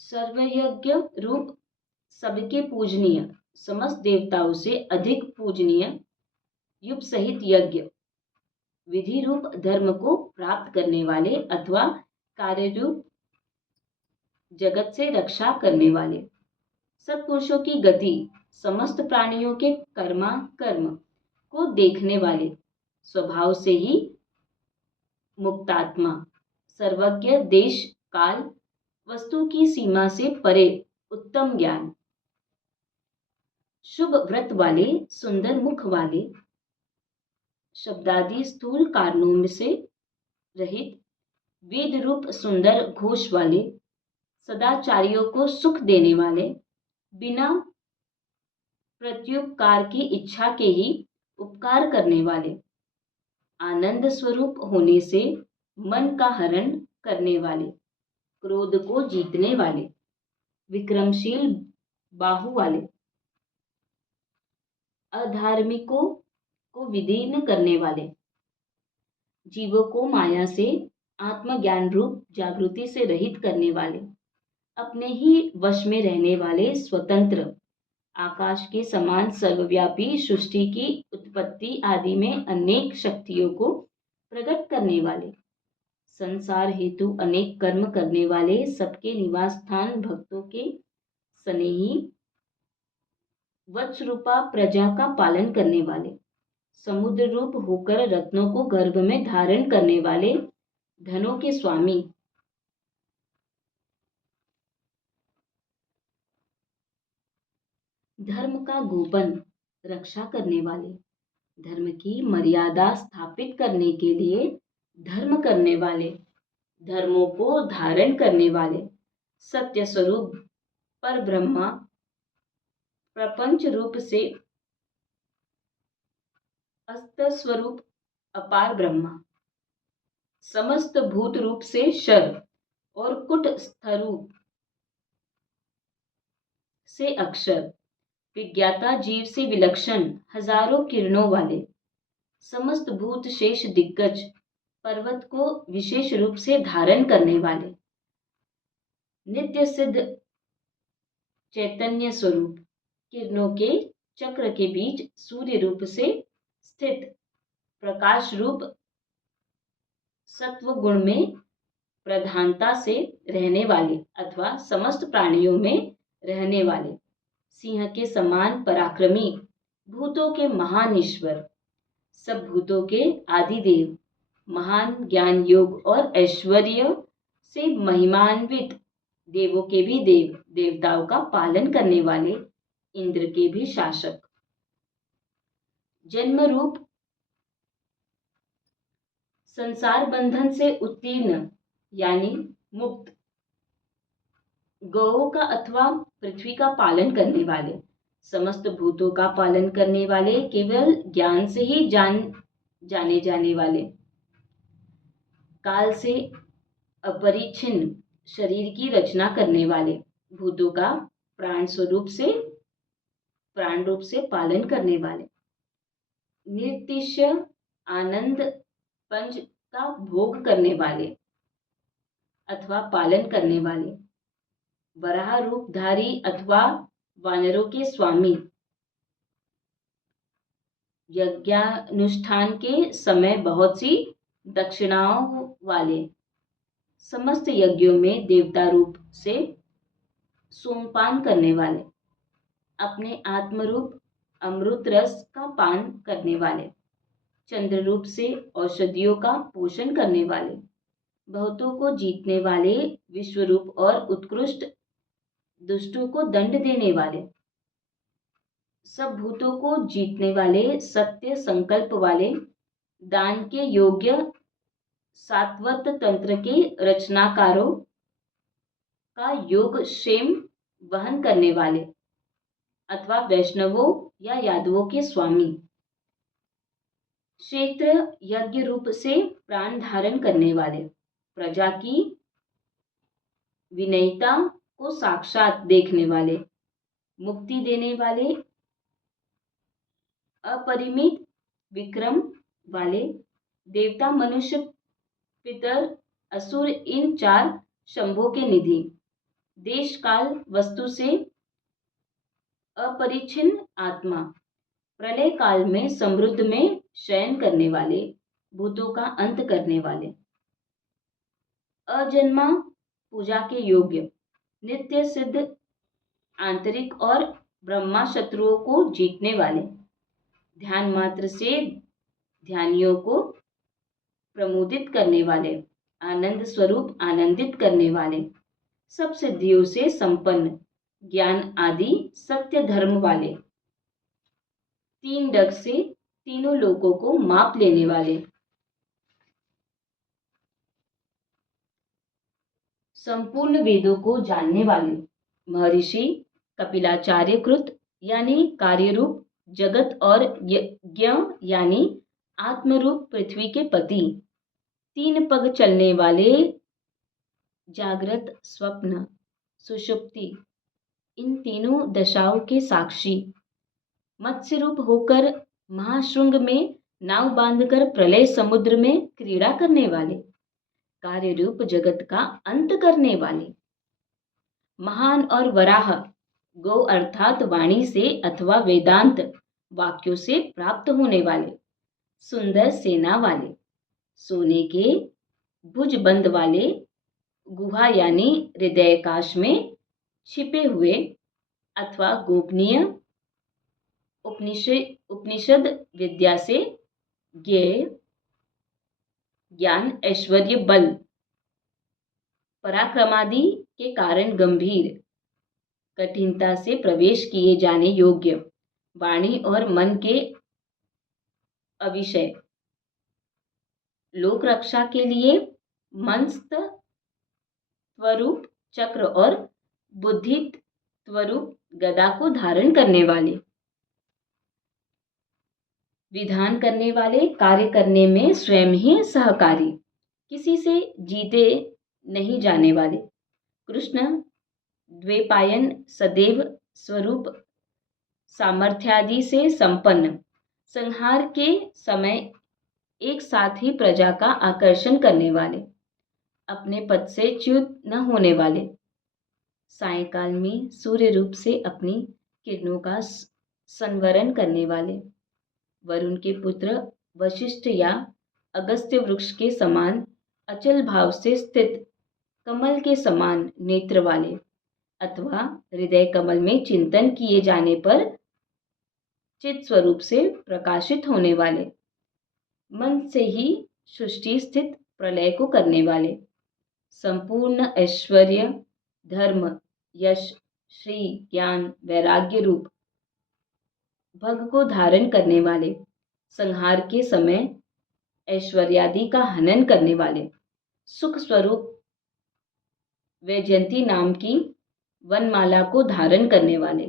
सर्वयज्ञ रूप सबके पूजनीय, समस्त देवताओं से अधिक पूजनीय युग सहित यज्ञ, विधि रूप धर्म को प्राप्त करने वाले अथवा कार्य रूप जगत से रक्षा करने वाले, सत्पुरुषों की गति, समस्त प्राणियों के कर्मा कर्म को देखने वाले, स्वभाव से ही मुक्तात्मा, सर्वज्ञ, देश काल वस्तु की सीमा से परे, उत्तम ज्ञान, शुभ व्रत वाले, सुंदर मुख वाले, शब्दादि स्थूल कारणों से रहित, वेद रूप सुंदर घोष वाले, सदाचारियों को सुख देने वाले, बिना प्रत्युपकार की इच्छा के ही उपकार करने वाले, आनंद स्वरूप होने से मन का हरण करने वाले, क्रोध को जीतने वाले, विक्रमशील बाहु वाले, अधार्मिकों को विदीर्ण करने वाले, जीवों को माया से आत्मज्ञान रूप जागृति से रहित करने वाले, अपने ही वश में रहने वाले, स्वतंत्र, आकाश के समान सर्वव्यापी, सृष्टि की उत्पत्ति आदि में अनेक शक्तियों को प्रकट करने वाले, संसार हेतु अनेक कर्म करने वाले, सबके निवास स्थान भक्तों के स्नेही, वत्स रूपा प्रजा का पालन करने वाले, समुद्र रूप होकर रत्नों को गर्भ में धारण करने वाले, धनों के स्वामी, धर्म का गोपन, रक्षा करने वाले, धर्म की मर्यादा स्थापित करने के लिए धर्म करने वाले, धर्मों को धारण करने वाले, सत्य स्वरूप पर ब्रह्मा, प्रपंच रूप से अस्त स्वरूप अपार ब्रह्मा, समस्त भूत रूप से शर और कुट स्थरूप से अक्षर, विज्ञाता जीव से विलक्षण हजारों किरणों वाले, समस्त भूत शेष दिग्गज, पर्वत को विशेष रूप से धारण करने वाले, नित्य सिद्ध चैतन्य स्वरूप, किरणों के चक्र के बीच सूर्य रूप से स्थित, प्रकाश रूप सत्व गुण में प्रधानता से रहने वाले अथवा समस्त प्राणियों में रहने वाले, सिंह के समान पराक्रमी, भूतों के महान ईश्वर, सब भूतों के आदिदेव, महान ज्ञान योग और ऐश्वर्य से महिमान्वित, देवों के भी देव, देवताओं का पालन करने वाले, इंद्र के भी शासक, जन्म रूप संसार बंधन से उत्तीर्ण यानी मुक्त, गौ का अथवा पृथ्वी का पालन करने वाले, समस्त भूतों का पालन करने वाले, केवल ज्ञान से ही जाने जाने वाले, काल से अपरिच्छिन्न शरीर की रचना करने वाले, भूतों का प्राण रूप से पालन करने वाले, निर्तिशय आनंद पंच का भोग करने वाले अथवा पालन करने वाले, वराह रूपधारी अथवा वानरों के स्वामी, यज्ञानुष्ठान के समय बहुत सी दक्षिणाओं वाले, समस्त यज्ञों में देवता रूप से सोमपान करने वाले, अपने आत्मरूप अमृत रस का पान करने वाले, चंद्र रूप से औषधियों का पोषण करने वाले, बहुतों को जीतने वाले, विश्वरूप और उत्कृष्ट, दुष्टों को दंड देने वाले, सब भूतों को जीतने वाले, सत्य संकल्प वाले, दान के योग्य, सात्वत तंत्र के रचनाकारों का योग क्षेम वहन करने वाले अथवा वैष्णवों या यादवों के स्वामी, क्षेत्र यज्ञ रूप से प्राण धारण करने वाले, प्रजा की विनयता को साक्षात देखने वाले, मुक्ति देने वाले, अपरिमित विक्रम वाले, देवता मनुष्य पितर असुर इन चार शंभों के निधि, देश काल वस्तु से अपरिच्छिन्न आत्मा, प्रलय काल में समृद्ध में शयन करने वाले, भूतों का अंत करने वाले, अजन्मा पूजा के योग्य, नित्य सिद्ध आंतरिक और ब्रह्मा शत्रुओं को जीतने वाले, ध्यान मात्र से ध्यानियों को प्रमोदित करने वाले, आनंद स्वरूप आनंदित करने वाले, सब सिद्धियों से संपन्न, ज्ञान आदि सत्य धर्म वाले, तीन डग से तीनों लोकों को माप लेने वाले, संपूर्ण वेदों को जानने वाले, महर्षि कपिलाचार्य कृत यानी कार्यरूप जगत और यज्ञ यानी आत्मरूप पृथ्वी के पति, तीन पग चलने वाले, जागृत स्वप्न सुषुप्ति, इन तीनों दशाओं के साक्षी, मत्स्य रूप होकर महाशृंग में नाव बांधकर प्रलय समुद्र में क्रीड़ा करने वाले, कार्य रूप जगत का अंत करने वाले, महान और वराह गो अर्थात वाणी से अथवा वेदांत वाक्यों से प्राप्त होने वाले, सुंदर सेना वाले, सोने के भुजबंद वाले, गुहा यानी हृदयकाश में छिपे हुए अथवा गोपनीय उपनिषद विद्या से ज्ञेय ज्ञान ऐश्वर्य बल पराक्रमादि के कारण गंभीर कठिनता से प्रवेश किए जाने योग्य, वाणी और मन के अविषय, लोक रक्षा के लिए मंस्त स्वरूप चक्र और बुद्धि स्वरूप गदा को धारण करने वाले, विधान करने वाले, कार्य करने में स्वयं ही सहकारी, किसी से जीते नहीं जाने वाले, कृष्ण द्वैपायन सदैव स्वरूप सामर्थ्यादि से संपन्न, संहार के समय एक साथ ही प्रजा का आकर्षण करने वाले, अपने पद से च्युत न होने वाले, सायंकाल में सूर्य रूप से अपनी किरणों का संवरण करने वाले, वरुण के पुत्र वशिष्ठ या अगस्त्य वृक्ष के समान अचल भाव से स्थित, कमल के समान नेत्र वाले, अथवा हृदय कमल में चिंतन किए जाने पर चित स्वरूप से प्रकाशित होने वाले, मन से ही सृष्टि स्थित प्रलय को करने वाले, संपूर्ण ऐश्वर्य धर्म यश श्री ज्ञान वैराग्य रूप भग को धारण करने वाले, संहार के समय ऐश्वर्यादि का हनन करने वाले, सुख स्वरूप वैजयंती नाम की वनमाला को धारण करने वाले,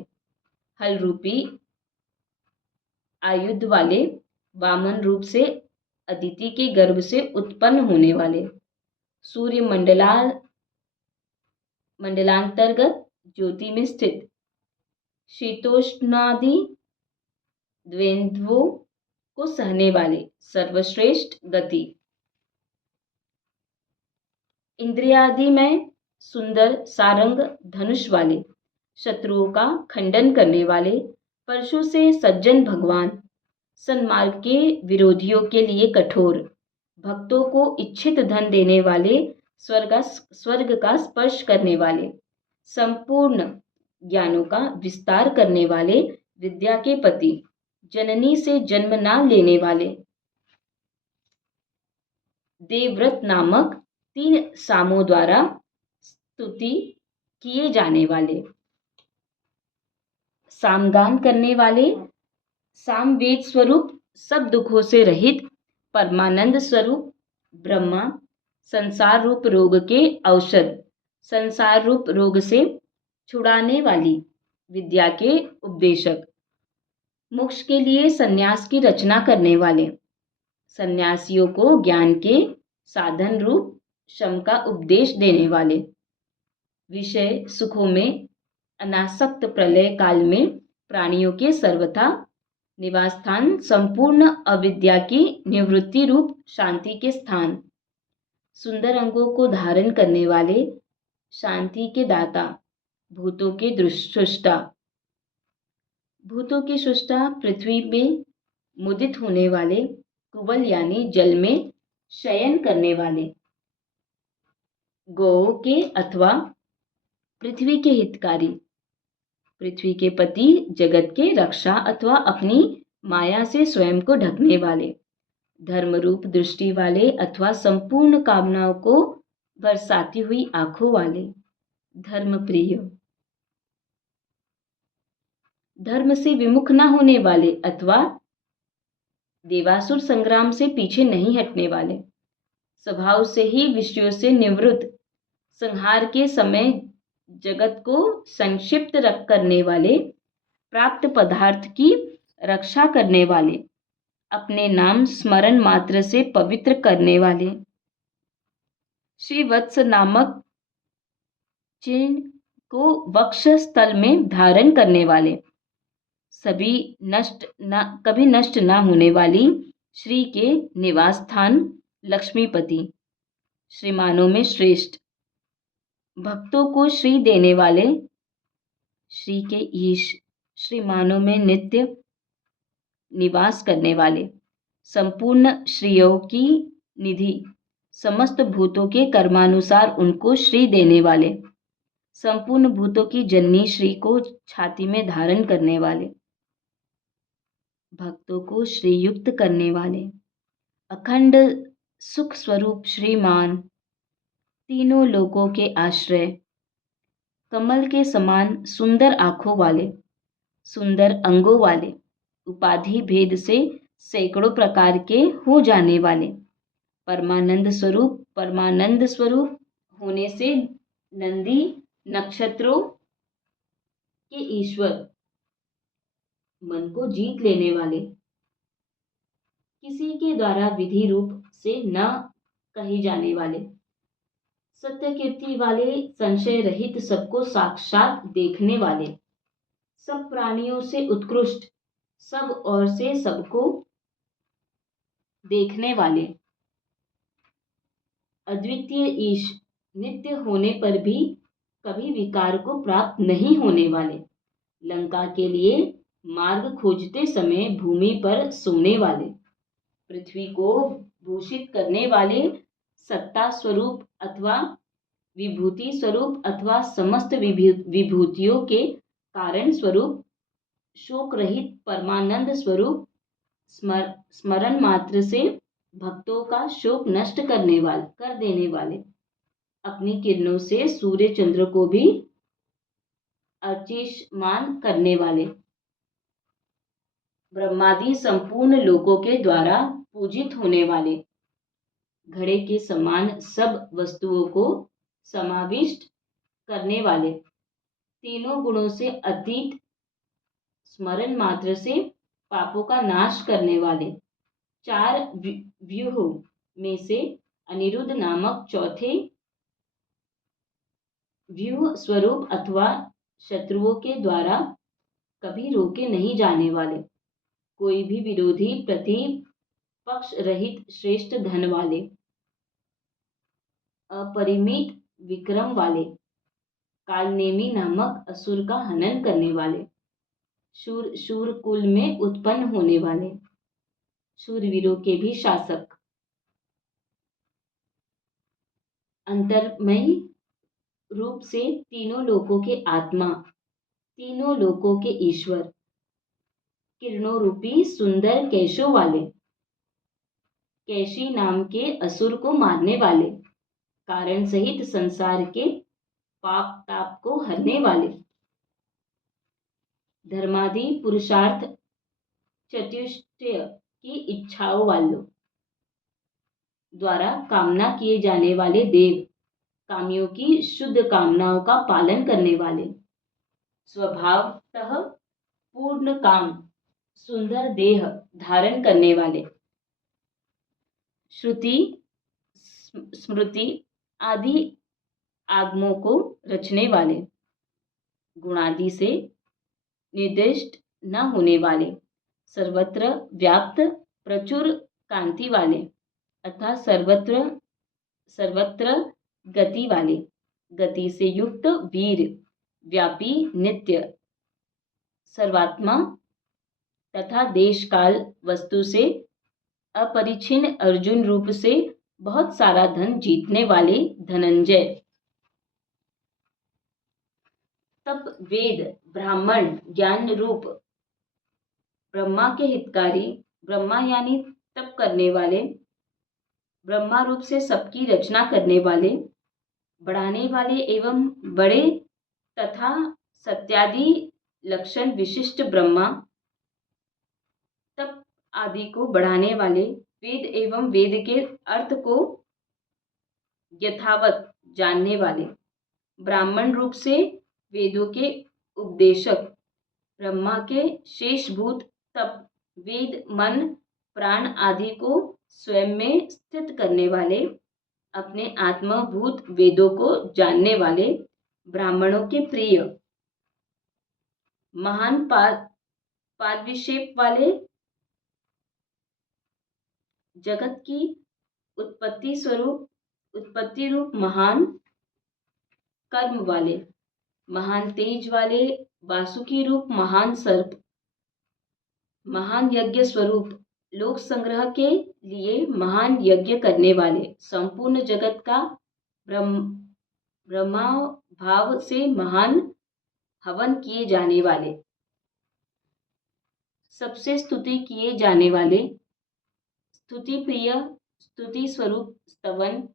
हल रूपी आयुध वाले, वामन रूप से अदिति के गर्भ से उत्पन्न होने वाले, सूर्य मंडलांतर्गत ज्योति में स्थित, शीतोष्णादि द्वंद्वों को सहने वाले, सर्वश्रेष्ठ गति, इंद्रियादि में सुंदर सारंग धनुष वाले, शत्रुओं का खंडन करने वाले, परशु से सज्जन भगवान, सन्मार्ग के विरोधियों के लिए कठोर, भक्तों को इच्छित धन देने वाले, स्वर्ग का स्पर्श करने वाले, संपूर्ण ज्ञानों का विस्तार करने वाले, विद्या के पति, जननी से जन्म ना लेने वाले, देवव्रत नामक 3 सामों द्वारा स्तुति किए जाने वाले, सामगान करने वाले, सामवेद स्वरूप सब दुखों से रहित परमानंद स्वरूप ब्रह्मा, संसार रूप रोग के औषध, संसार रूप रोग से छुड़ाने वाली विद्या के उपदेशक, मोक्ष के लिए सन्यास की रचना करने वाले, सन्यासियों को ज्ञान के साधन रूप शम का उपदेश देने वाले, विषय सुखों में अनासक्त प्रलय काल में प्राणियों के सर्वथा निवास स्थान, संपूर्ण अविद्या की निवृत्ति रूप शांति के स्थान, सुंदर अंगों को धारण करने वाले, शांति के दाता, भूतों के सृष्टा, भूतों की सृष्टा, पृथ्वी में मुदित होने वाले, कुवल यानी जल में शयन करने वाले, गौ के अथवा पृथ्वी के हितकारी, पृथ्वी के पति, जगत के रक्षा अथवा अपनी माया से स्वयं को ढकने वाले, धर्मरूप दृष्टि वाले अथवा संपूर्ण कामनाओं को बरसाती हुई आंखों वाले, धर्मप्रिय, धर्म से विमुख न होने वाले अथवा देवासुर संग्राम से पीछे नहीं हटने वाले, स्वभाव से ही विषयों से निवृत्त, संहार के समय जगत को संक्षिप्त रख करने वाले, प्राप्त पदार्थ की रक्षा करने वाले, अपने नाम स्मरण मात्र से पवित्र करने वाले, श्री वत्स नामक चिन्ह को वक्ष स्थल में धारण करने वाले, कभी नष्ट न होने वाली श्री के निवास स्थान लक्ष्मीपति, श्रीमानों में श्रेष्ठ, भक्तों को श्री देने वाले श्री के ईश, श्रीमानों में नित्य निवास करने वाले, संपूर्ण श्रियों की निधि, समस्त भूतों के कर्मानुसार उनको श्री देने वाले, संपूर्ण भूतों की जननी श्री को छाती में धारण करने वाले, भक्तों को श्रीयुक्त करने वाले, अखंड सुख स्वरूप श्रीमान, तीनों लोकों के आश्रय, कमल के समान सुंदर आंखों वाले, सुंदर अंगों वाले, उपाधि भेद से सैकड़ों प्रकार के हो जाने वाले, परमानंद स्वरूप होने से नंदी नक्षत्रों के ईश्वर, मन को जीत लेने वाले, किसी के द्वारा विधि रूप से न कही जाने वाले, सत्य कीर्ति वाले, संशय रहित, सबको साक्षात देखने वाले, सब प्राणियों से उत्कृष्ट, सब ओर से सबको देखने वाले, अद्वितीय ईश, नित्य होने पर भी कभी विकार को प्राप्त नहीं होने वाले, लंका के लिए मार्ग खोजते समय भूमि पर सोने वाले, पृथ्वी को भूषित करने वाले, सत्ता स्वरूप अथवा विभूति स्वरूप अथवा समस्त विभूतियों के कारण स्वरूप, शोक रहित परमानंद स्वरूप, स्मरण मात्र से भक्तों का शोक नष्ट कर देने वाले, अपनी किरणों से सूर्य चंद्र को भी अर्चिष्मान करने वाले, ब्रह्मादि संपूर्ण लोकों के द्वारा पूजित होने वाले, घड़े के समान सब वस्तुओं को समाविष्ट करने वाले, तीनों गुणों से अतीत, स्मरण मात्र से पापों का नाश करने वाले, चार व्यूहों में से अनिरुद्ध नामक चौथे व्यूह स्वरूप अथवा शत्रुओं के द्वारा कभी रोके नहीं जाने वाले, कोई भी विरोधी प्रतिपक्ष रहित श्रेष्ठ धन वाले, अपरिमित विक्रम वाले, कालनेमी नामक असुर का हनन करने वाले, शूर कुल में उत्पन्न होने वाले, शूरवीरों के भी शासक, अंतर्मयी रूप से तीनों लोकों के आत्मा, तीनों लोकों के ईश्वर, किरणों रूपी सुंदर केशों वाले, कैशी नाम के असुर को मारने वाले, कारण सहित संसार के पाप ताप को हरने वाले, धर्मादि पुरुषार्थ चतुष्टय की इच्छाओं वालों द्वारा कामना किए जाने वाले देव, कामियों की शुद्ध कामनाओं का पालन करने वाले, स्वभावतः पूर्ण काम, सुंदर देह धारण करने वाले, श्रुति स्मृति आदि आगमों को रचने वाले, गुणादि से निर्दिष्ट न होने वाले, सर्वत्र व्याप्त प्रचुर कांति वाले अथवा सर्वत्र गति वाले, गति से युक्त वीर, व्यापी नित्य, सर्वात्मा तथा देश काल वस्तु से अपरिछिन्न अर्जुन रूप से बहुत सारा धन जीतने वाले धनंजय, तब वेद ब्राह्मण ज्ञान रूप ब्रह्मा के हितकारी, ब्रह्मा यानी तप करने वाले, ब्रह्मा रूप से सबकी रचना करने वाले, बढ़ाने वाले एवं बड़े तथा सत्यादि लक्षण विशिष्ट ब्रह्मा, तप आदि को बढ़ाने वाले, वेद एवं वेद के अर्थ को यथावत जानने वाले, ब्राह्मण रूप से वेदों के उपदेशक, ब्रह्मा के शेषभूत तप, वेद मन प्राण आदि को स्वयं में स्थित करने वाले, अपने आत्मभूत वेदों को जानने वाले, ब्राह्मणों के प्रिय महान पाद विक्षेप वाले, जगत की उत्पत्ति रूप महान कर्म वाले, महान तेज वाले, वासुकी रूप महान सर्प, महान यज्ञ स्वरूप, लोक संग्रह के लिए महान यज्ञ करने वाले, संपूर्ण जगत का ब्रह्मा भाव से महान हवन किए जाने वाले, सबसे स्तुति किए जाने वाले, स्तुति प्रिय, स्तुति स्वरूप स्तवन,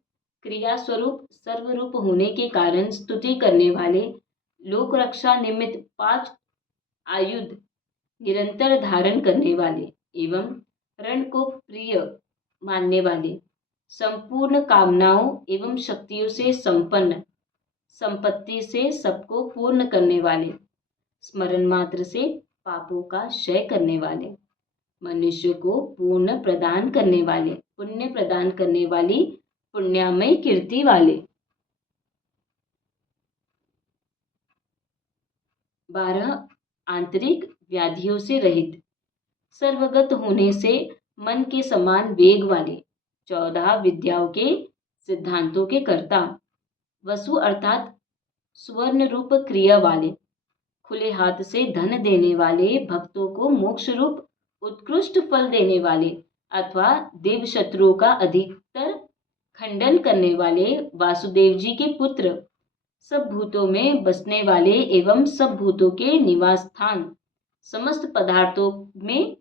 क्रिया स्वरूप सर्वरूप होने के कारण स्तुति करने वाले, लोक रक्षा निमित्त 5 आयुध निरंतर धारण करने वाले एवं रण को प्रिय मानने वाले, संपूर्ण कामनाओं एवं शक्तियों से संपन्न, संपत्ति से सबको पूर्ण करने वाले, स्मरण मात्र से पापों का क्षय करने वाले, मनुष्य को पुण्य प्रदान करने वाली पुण्यमय कीर्ति वाले, 12 आंतरिक व्याधियों से रहित, सर्वगत होने से मन के समान वेग वाले, 14 विद्याओं के सिद्धांतों के कर्ता, वसु अर्थात सुवर्ण रूप क्रिया वाले, खुले हाथ से धन देने वाले, भक्तों को मोक्ष रूप उत्कृष्ट फल देने वाले अथवा देव शत्रुओं का अधिकतर खंडन करने वाले, वासुदेव जी के पुत्र, सब भूतों में बसने वाले एवं सब भूतों के निवास स्थान, समस्त पदार्थों में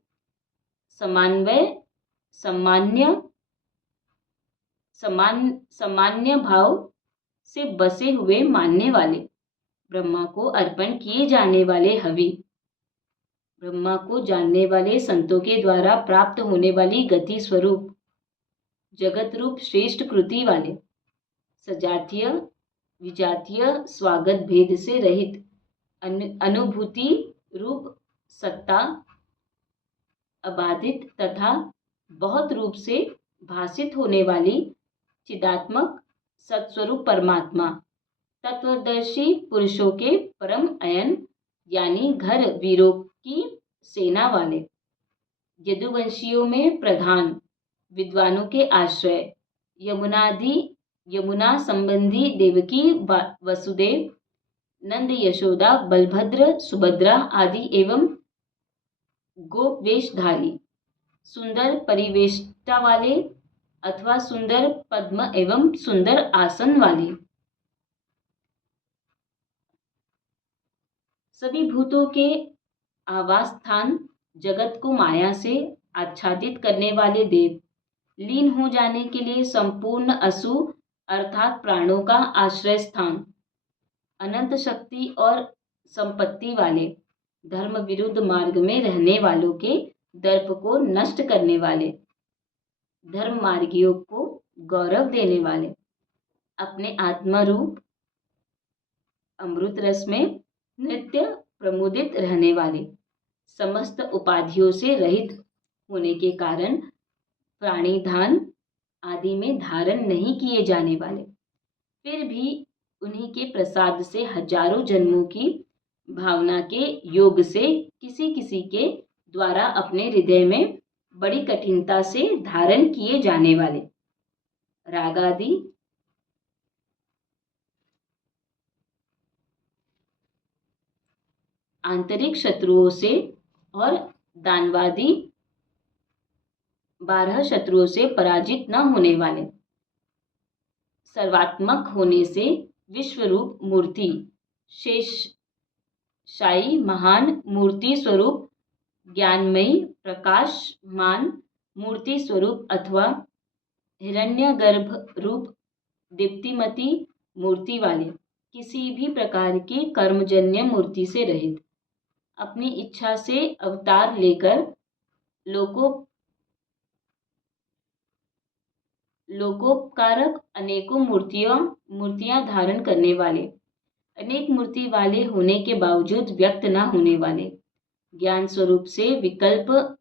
सामान्य भाव से बसे हुए मानने वाले, ब्रह्मा को अर्पण किए जाने वाले हवि, ब्रह्मा को जानने वाले संतों के द्वारा प्राप्त होने वाली गति स्वरूप, जगत रूप श्रेष्ठ कृति वाले, सजातीय विजातीय स्वागत भेद से रहित, अनुभूति रूप सत्ता, अबाधित तथा बहुत रूप से भासित होने वाली चिदात्मक सत्स्वरूप परमात्मा, तत्वदर्शी पुरुषों के परम अयन यानी घर वीरों की सेना वाले, यदुवंशियों में प्रधान, विद्वानों के आश्रय, यमुना संबंधी देवकी वसुदेव, नंद यशोदा बलभद्र सुभद्रा आदि एवं गोप वेशधारी, सुंदर परिवेष्टा वाले अथवा सुंदर पद्म एवं सुंदर आसन वाले, सभी भूतों के आवास स्थान, जगत को माया से आच्छादित करने वाले देव, लीन हो जाने के लिए संपूर्ण असु अर्थात प्राणों का आश्रय स्थान, अनंत शक्ति और संपत्ति वाले, धर्म विरुद्ध मार्ग में रहने वालों के दर्प को नष्ट करने वाले, धर्म मार्गियों को गौरव देने वाले, अपने आत्मरूप अमृत रस में नित्य प्रमुदित रहने वाले, समस्त उपाधियों से रहित होने के कारण प्राणिधान आदि में धारण नहीं किए जाने वाले, फिर भी उन्हीं के प्रसाद से हजारों जन्मों की भावना के योग से किसी किसी के द्वारा अपने हृदय में बड़ी कठिनता से धारण किए जाने वाले, राग आदि आंतरिक शत्रुओं से और दानवादी 12 शत्रुओं से पराजित न होने वाले, सर्वात्मक होने से विश्वरूप मूर्ति, शाही महान मूर्ति स्वरूप, ज्ञानमयी प्रकाशमान मूर्ति स्वरूप अथवा हिरण्यगर्भ रूप दीप्तिमती मूर्ति वाले, किसी भी प्रकार की कर्मजन्य मूर्ति से रहित, अपनी इच्छा से अवतार लेकर लोकोपकारक अनेकों मूर्तियां धारण करने वाले, अनेक मूर्ति वाले होने के बावजूद व्यक्त न होने वाले, ज्ञान स्वरूप से विकल्प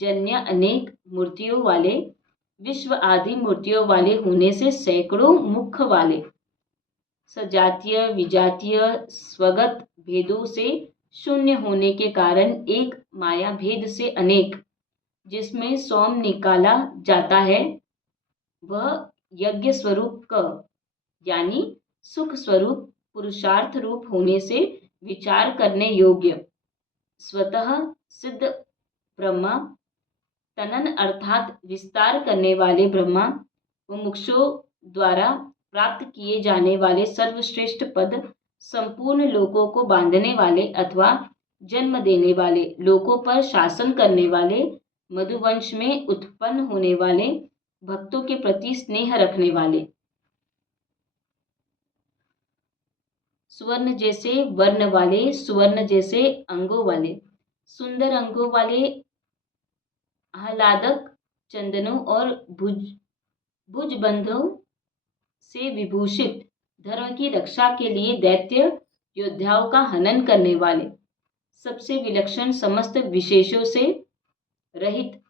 जन्य अनेक मूर्तियों वाले, विश्व आदि मूर्तियों वाले होने से सैकड़ों मुख वाले, सजातीय विजातीय स्वगत भेदों से शून्य होने के कारण एक माया भेद से अनेक, जिसमें सोम निकाला जाता है, वह यज्ञ स्वरूप क यानी सुख स्वरूप पुरुषार्थ रूप होने से विचार करने योग्य स्वतः सिद्ध ब्रह्मा, तनन अर्थात विस्तार करने वाले ब्रह्मा, मुमुक्षुओं द्वारा प्राप्त किए जाने वाले सर्वश्रेष्ठ पद, संपूर्ण लोकों को बांधने वाले अथवा जन्म देने वाले, लोकों पर शासन करने वाले, मधुवंश में उत्पन्न होने वाले, भक्तों के प्रति स्नेह रखने वाले, स्वर्ण जैसे वर्ण वाले, सुवर्ण जैसे अंगों वाले, सुंदर अंगों वाले, आह्लादक चंदनों और भुजबंधों से विभूषित, धर्म की रक्षा के लिए दैत्य योद्धाओं का हनन करने वाले, सबसे विलक्षण समस्त विशेषों से रहित,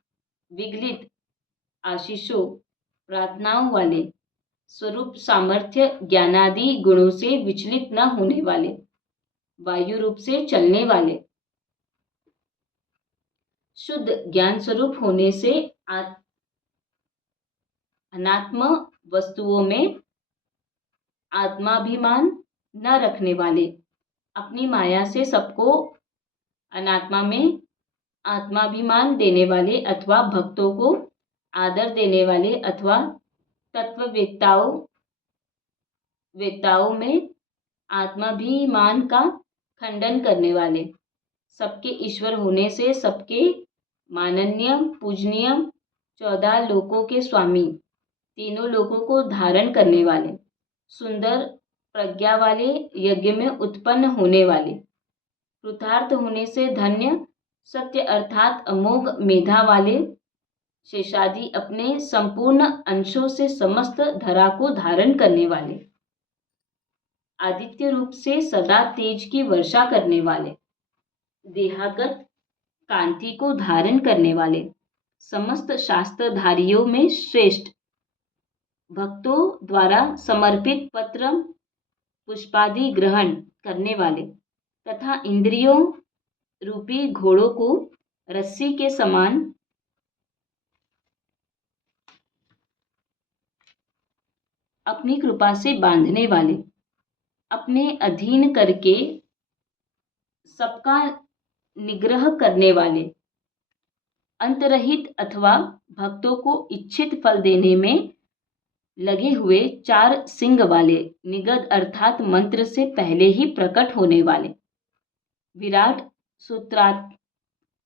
विगलित आशीषों प्रार्थनाओं वाले, स्वरूप सामर्थ्य ज्ञानादि गुणों से विचलित न होने वाले, वायु रूप से चलने वाले, शुद्ध ज्ञान स्वरूप होने से अनात्म वस्तुओं में आत्माभिमान न रखने वाले, अपनी माया से सबको अनात्मा में आत्माभिमान देने वाले अथवा भक्तों को आदर देने वाले अथवा वेताओं में आत्माभिमान का खंडन करने वाले, सबके ईश्वर होने से सबके माननीय पूजनीय, 14 लोकों के स्वामी, तीनों लोकों को धारण करने वाले, सुंदर प्रज्ञा वाले, यज्ञ में उत्पन्न होने वाले, कृतार्थ होने से धन्य, सत्य अर्थात अमोघ मेधा वाले, शेषादि अपने संपूर्ण अंशों से समस्त धरा को धारण करने वाले, आदित्य रूप से सदा तेज की वर्षा करने वाले, देहागत कांति को धारण करने वाले, समस्त शास्त्रधारियों में श्रेष्ठ, भक्तों द्वारा समर्पित पत्र पुष्पादि ग्रहण करने वाले तथा इंद्रियों रूपी घोड़ों को रस्सी के समान अपनी कृपा से बांधने वाले, अपने अधीन करके सबका निग्रह करने वाले, अंतरहित अथवा भक्तों को इच्छित फल देने में लगे हुए 4 सिंग वाले, निगद अर्थात मंत्र से पहले ही प्रकट होने वाले, विराट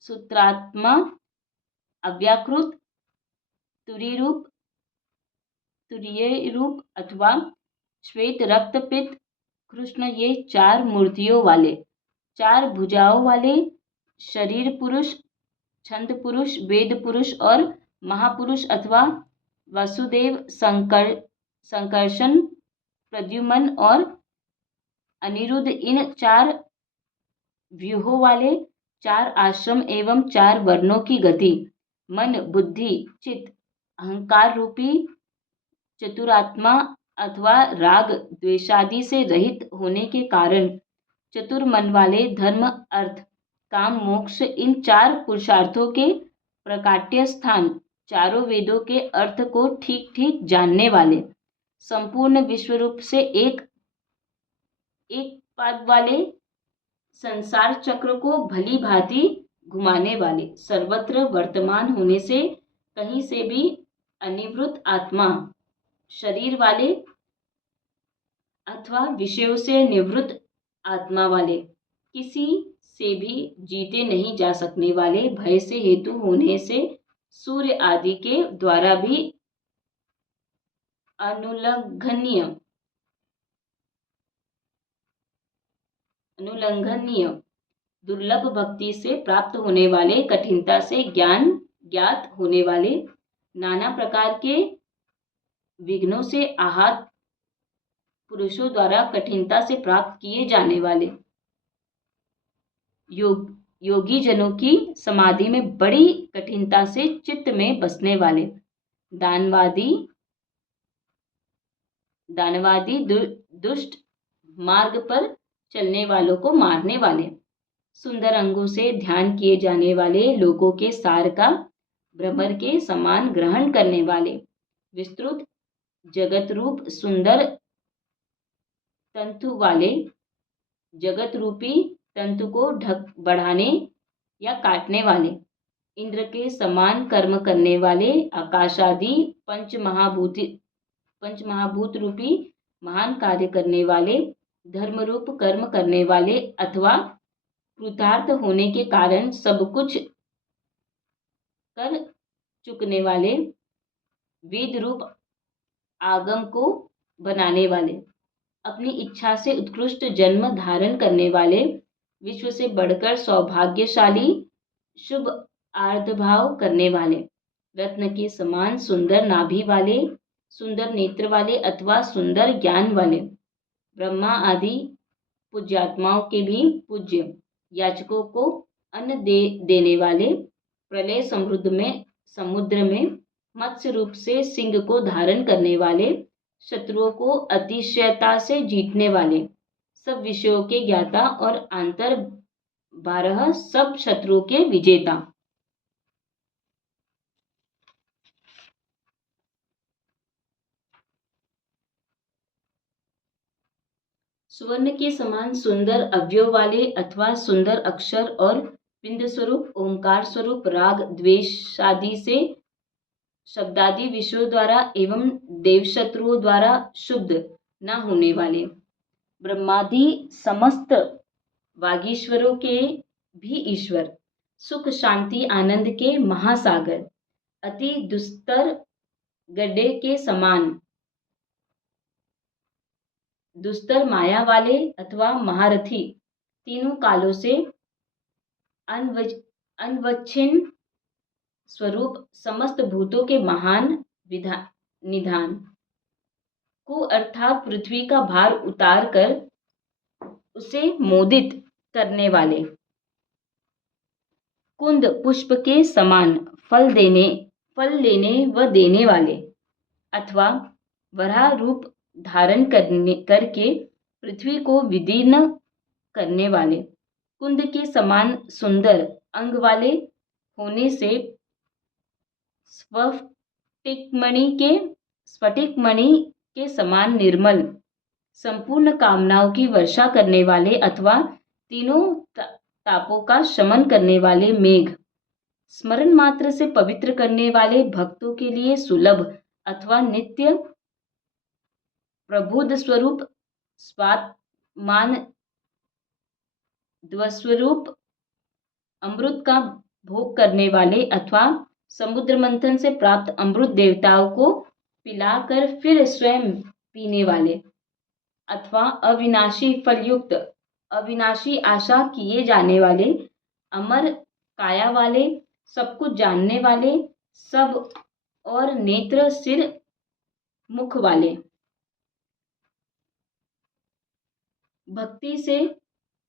सूत्रात्मा, अव्याकृत तुरीय रूप अथवा श्वेत रक्त पित्त कृष्ण, ये 4 मूर्तियों वाले, 4 भुजाओं वाले, शरीर पुरुष, छंद पुरुष, वेद पुरुष और महापुरुष अथवा वासुदेव, संकर्षण, प्रद्युमन और अनिरुद्ध, इन 4 व्यूहों वाले, 4 आश्रम एवं 4 वर्णों की गति, मन बुद्धि चित्त अहंकार रूपी चतुरात्मा अथवा राग द्वेषादि से रहित होने के कारण चतुर्मन वाले, धर्म अर्थ काम मोक्ष, इन 4 पुरुषार्थों के प्रकाट्य स्थान, चारों वेदों के अर्थ को ठीक ठीक जानने वाले, संपूर्ण विश्व रूप से एक पाद वाले, संसार चक्र को भली भांति घुमाने वाले, सर्वत्र वर्तमान होने से कहीं से भी अनिवृत्त आत्मा, शरीर वाले अथवा विषयों से निवृत्त आत्मा वाले, किसी से भी जीते नहीं जा सकने वाले भय से हेतु होने से सूर्य आदि के द्वारा भी अनुल्लंघनीय अनुल्लंघनीय दुर्लभ भक्ति से प्राप्त होने वाले कठिनता से ज्ञान ज्ञात होने वाले नाना प्रकार के विघ्नों से आहत पुरुषों द्वारा कठिनता से प्राप्त किए जाने वाले योगी जनों की समाधि में बड़ी कठिनता से चित्त में बसने वाले दानवादी दानवादी दुष्ट मार्ग पर चलने वालों को मारने वाले सुंदर अंगों से ध्यान किए जाने वाले लोगों के सार का भ्रमर के समान ग्रहण करने वाले विस्तृत जगत रूप सुंदर तंतु वाले जगत रूपी तंतु को ढक बढ़ाने या काटने वाले इंद्र के समान कर्म करने वाले आकाशादि पंच महाभूत रूपी महान कार्य करने वाले धर्म रूप कर्म करने वाले अथवा कृतार्थ होने के कारण सब कुछ कर चुकने वाले वेद रूप आगम को बनाने वाले अपनी इच्छा से उत्कृष्ट जन्म धारण करने वाले विश्व से बढ़कर सौभाग्यशाली शुभ आर्धभाव करने वाले रत्न के समान सुंदर नाभि वाले सुंदर नेत्र वाले अथवा सुंदर ज्ञान वाले ब्रह्मा आदि पूज्यात्माओं के भी पूज्य याचकों को अन्न देने वाले प्रलय समुद्र में मत्स्य रूप से सिंह को धारण करने वाले शत्रुओं को अतिशयता से जीतने वाले सब विषयों के ज्ञाता और अंतर 12 सब शत्रुओं के विजेता सुवर्ण के समान सुंदर अवयव वाले अथवा सुंदर अक्षर और बिंद स्वरूप ओंकार स्वरूप राग द्वेषादि से शब्दादि विषयों द्वारा एवं देवशत्रुओं द्वारा शुद्ध न होने वाले ब्रह्मादि समस्त वागीश्वरों के भी ईश्वर सुख शांति आनंद के महासागर अति दुस्तर गड्ढे के समान दुस्तर माया वाले अथवा महारथी तीनों कालों से अनवच्छिन्न स्वरूप समस्त भूतों के महान निधान को अर्थात पृथ्वी का भार उतार कर उसे मोदित करने वाले कुंद पुष्प के समान फल लेने व देने वाले अथवा वराह रूप धारण करके पृथ्वी को विदीर्ण करने वाले कुंद के समान सुंदर अंग वाले होने से स्फटिक मणि के समान निर्मल संपूर्ण कामनाओं की वर्षा करने वाले अथवा तीनों तापों का शमन करने वाले मेघ स्मरण मात्र से पवित्र करने वाले भक्तों के लिए सुलभ अथवा नित्य प्रबुद्ध स्वरूप स्वात्मान द्वस्वरूप अमृत का भोग करने वाले अथवा समुद्र मंथन से प्राप्त अमृत देवताओं को पिलाकर फिर स्वयं पीने वाले अथवा अविनाशी फलयुक्त अविनाशी आशा किए जाने वाले अमर काया वाले सब कुछ जानने वाले सब और नेत्र सिर मुख वाले भक्ति से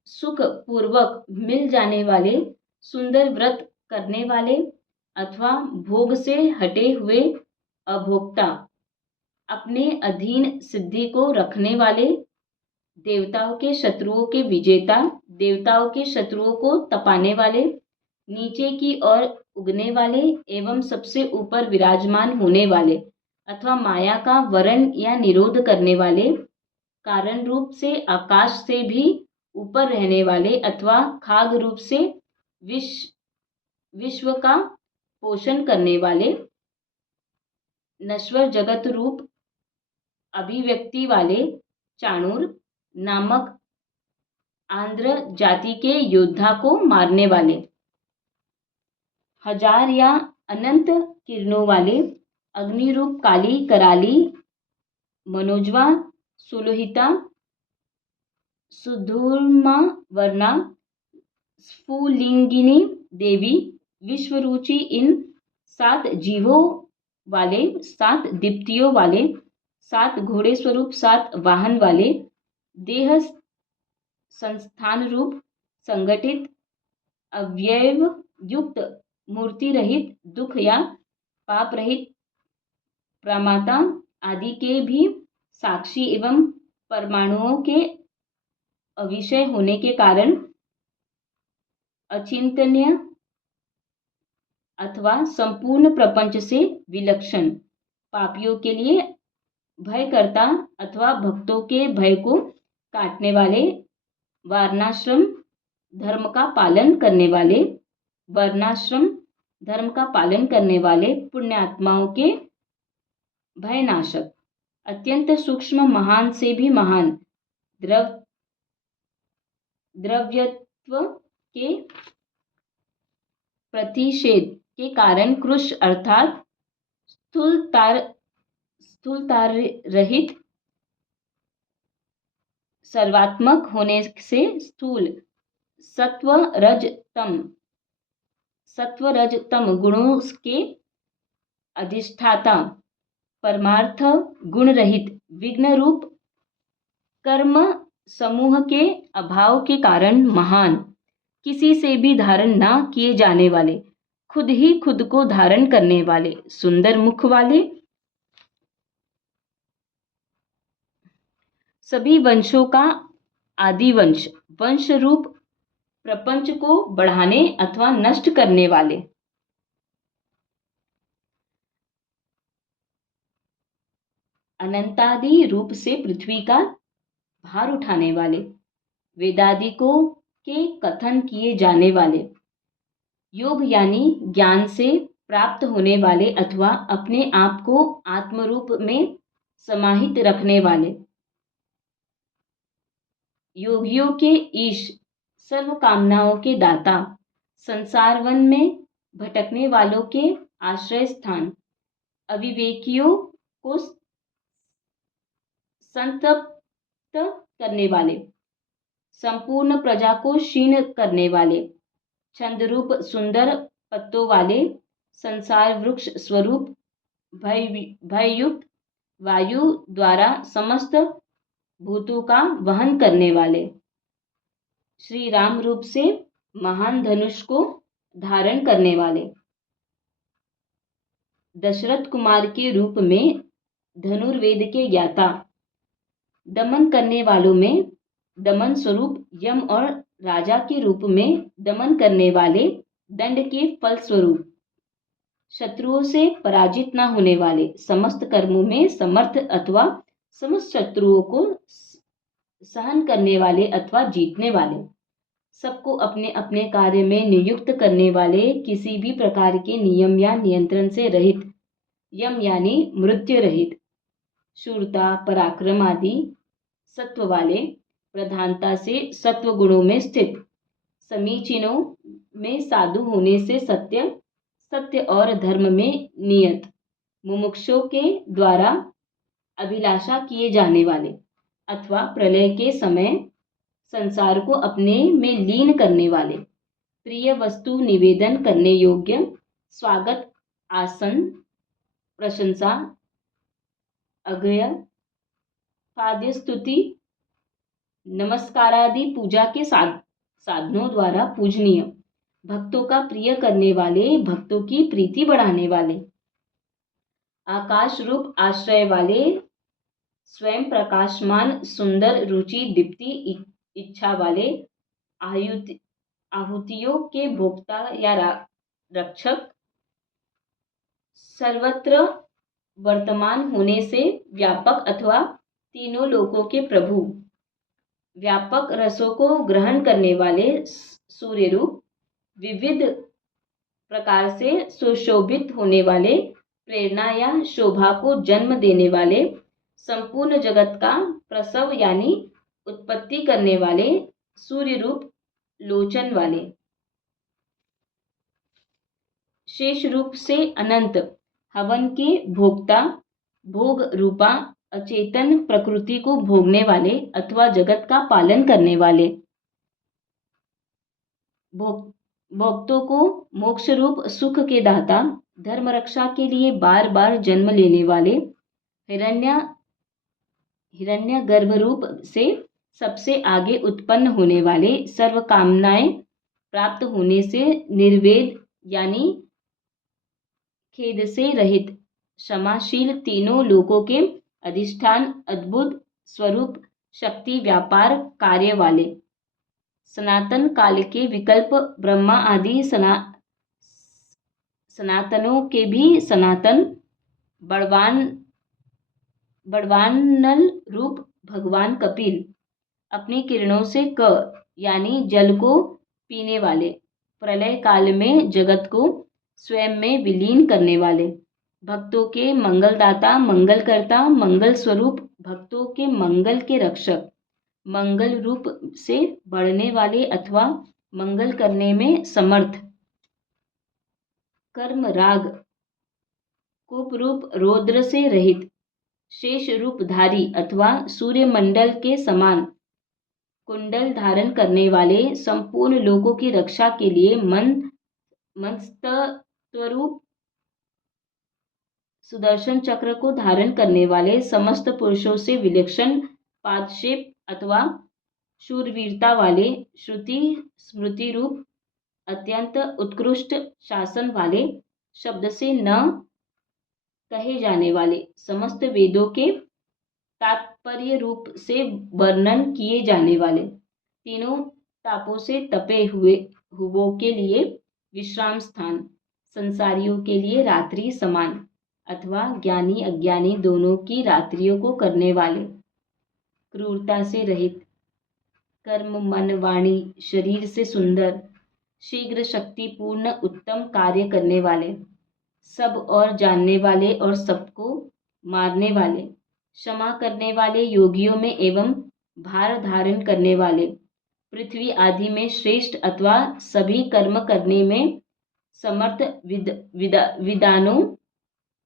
सुख पूर्वक मिल जाने वाले सुंदर व्रत करने वाले अथवा भोग से हटे हुए अभोक्ता अपने अधीन सिद्धि को रखने वाले देवताओं के शत्रुओं के विजेता देवताओं के शत्रुओं को तपाने वाले नीचे की ओर उगने वाले एवं सबसे ऊपर विराजमान होने वाले अथवा माया का वरण या निरोध करने वाले कारण रूप से आकाश से भी ऊपर रहने वाले अथवा खाग रूप से विश्व का पोषण करने वाले नश्वर जगत रूप अभिव्यक्ति वाले चाणूर नामक आंध्र जाति के योद्धा को मारने वाले, हजार या अनंत किरणों वाले, अग्निरूप काली कराली, मनोजवा, सुलोहिता, सुधूर्मा वर्णा, स्फुलिंगिनी देवी, विश्वरुचि, इन 7 जीवों वाले, 7 दीप्तियों वाले, 7 घोड़े स्वरूप, 7 वाहन वाले, देह संस्थान रूप, संगठित, अवयव युक्त, मूर्ति रहित, दुख या पाप रहित, प्रमाता आदि के भी साक्षी एवं परमाणुओं के अविषय होने के कारण अचिंतनीय अथवा संपूर्ण प्रपंच से विलक्षण, पापियों के लिए भयकर्ता अथवा भक्तों के भय को काटने वाले, वर्णाश्रम धर्म का पालन करने वाले, वर्णाश्रम धर्म का पालन करने वाले पुण्यात्माओं के भयनाशक, अत्यंत सूक्ष्म, महान से भी महान, द्रव्यत्व के प्रतिषेध के कारण कृश अर्थात स्थूलता रहित, सर्वात्मक होने से स्थूल, सत्व रज तम गुणों के अधिष्ठाता, परमार्थ गुण रहित, विघ्न रूप, कर्म समूह के अभाव के कारण महान, किसी से भी धारण ना किए जाने वाले, खुद ही खुद को धारण करने वाले, सुंदर मुख वाले, सभी वंशों का आदि वंश, वंश रूप प्रपंच को बढ़ाने अथवा नष्ट करने वाले, अनंतादि रूप से पृथ्वी का भार उठाने वाले, वेदादिकों के कथन किए जाने वाले, योग यानी ज्ञान से प्राप्त होने वाले अथवा अपने आप को आत्मरूप में समाहित रखने वाले, योगियों के ईश, सर्व कामनाओं के दाता, संसार वन में भटकने वालों के आश्रय स्थान, अविवेकियों को संतप्त करने वाले, संपूर्ण प्रजा को क्षीण करने वाले, छंदरूप सुंदर पत्तों वाले, संसार वृक्ष स्वरूप, भययुक्त, वायु द्वारा समस्त भूतों का वहन करने वाले, श्री राम रूप से महान धनुष को धारण करने वाले, दशरथ कुमार के रूप में धनुर्वेद के ज्ञाता, दमन करने वालों में दमन स्वरूप, यम और राजा के रूप में दमन करने वाले, दंड के फल स्वरूप, शत्रुओं से पराजित न होने वाले, समस्त कर्मों में समर्थ अथवा समस्त शत्रुओं को सहन करने वाले अथवा जीतने वाले, सबको अपने अपने कार्य में नियुक्त करने वाले, किसी भी प्रकार के नियम या नियंत्रण से रहित, यम यानी मृत्यु रहित, शूरता पराक्रम आदि सत्व वाले, प्रधानता से सत्व गुणों में स्थित, समीचीनों में साधु होने से सत्य और धर्म में नियत, मुमुक्षुओं के द्वारा अभिलाषा किए जाने वाले अथवा प्रलय के समय संसार को अपने में लीन करने वाले, प्रिय वस्तु निवेदन करने योग्य, स्वागत आसन प्रशंसा अग्रय खाद्य स्तुति नमस्कारादि पूजा के साधनों द्वारा पूजनीय, भक्तों का प्रिय करने वाले, भक्तों की प्रीति बढ़ाने वाले, आकाश रूप आश्रय वाले, स्वयं प्रकाशमान सुंदर रुचि दीप्ति इच्छा वाले, आहुतियों के भोक्ता या रक्षक, सर्वत्र वर्तमान होने से व्यापक अथवा तीनों लोकों के प्रभु, व्यापक रसों को ग्रहण करने वाले, सूर्य रूप, विविध प्रकार से सुशोभित होने वाले, प्रेरणा या शोभा को जन्म देने वाले, संपूर्ण जगत का प्रसव यानी उत्पत्ति करने वाले, सूर्य रूप लोचन वाले। शेष रूप से अनंत, हवन के भोक्ता, भोग रूपा अचेतन प्रकृति को भोगने वाले अथवा जगत का पालन करने वाले। भक्तों को मोक्ष रूप सुख के दाता, धर्म रक्षा के लिए बार बार जन्म लेने वाले, हिरण्य गर्भ रूप से सबसे आगे उत्पन्न होने वाले, सर्व कामनाएं प्राप्त होने से निर्वेद यानी खेद से रहित, क्षमाशील, तीनों लोकों के अधिष्ठान, अद्भुत स्वरूप, शक्ति, व्यापार, कार्य वाले, सनातन काल के विकल्प, ब्रह्मा आदि सनातनों के भी सनातन, बड़वानल रूप भगवान कपिल, अपनी किरणों से यानी जल को पीने वाले, प्रलय काल में जगत को स्वयं में विलीन करने वाले, भक्तों के मंगलदाता, मंगलकर्ता, मंगल स्वरूप, भक्तों के मंगल के रक्षक, मंगल रूप से बढ़ने वाले अथवा मंगल करने में समर्थ, कर्म राग कोप रूप रौद्र से रहित, शेष रूपधारी अथवा सूर्यमंडल के समान कुंडल धारण करने वाले, संपूर्ण लोकों की रक्षा के लिए मंस्तत्वरूप सुदर्शन चक्र को धारण करने वाले, समस्त पुरुषों से विलक्षण पादशेप अथवा शूरवीरता वाले, श्रुति स्मृति रूप अत्यंत उत्कृष्ट शासन वाले, शब्द से न कहे जाने वाले, समस्त वेदों के तात्पर्य रूप से वर्णन किए जाने वाले, तीनों तापों से तपे हुओं के लिए विश्राम स्थान, संसारियों के लिए रात्रि समान अथवा ज्ञानी अज्ञानी दोनों की रात्रियों को करने वाले, क्रूरता से रहित, कर्म मन वाणी शरीर से सुंदर, शीघ्र शक्तिपूर्ण उत्तम कार्य करने वाले, सब और जानने वाले और सबको मारने वाले, क्षमा करने वाले, योगियों में एवं भार धारण करने वाले, पृथ्वी आदि में श्रेष्ठ अथवा सभी कर्म करने में समर्थ,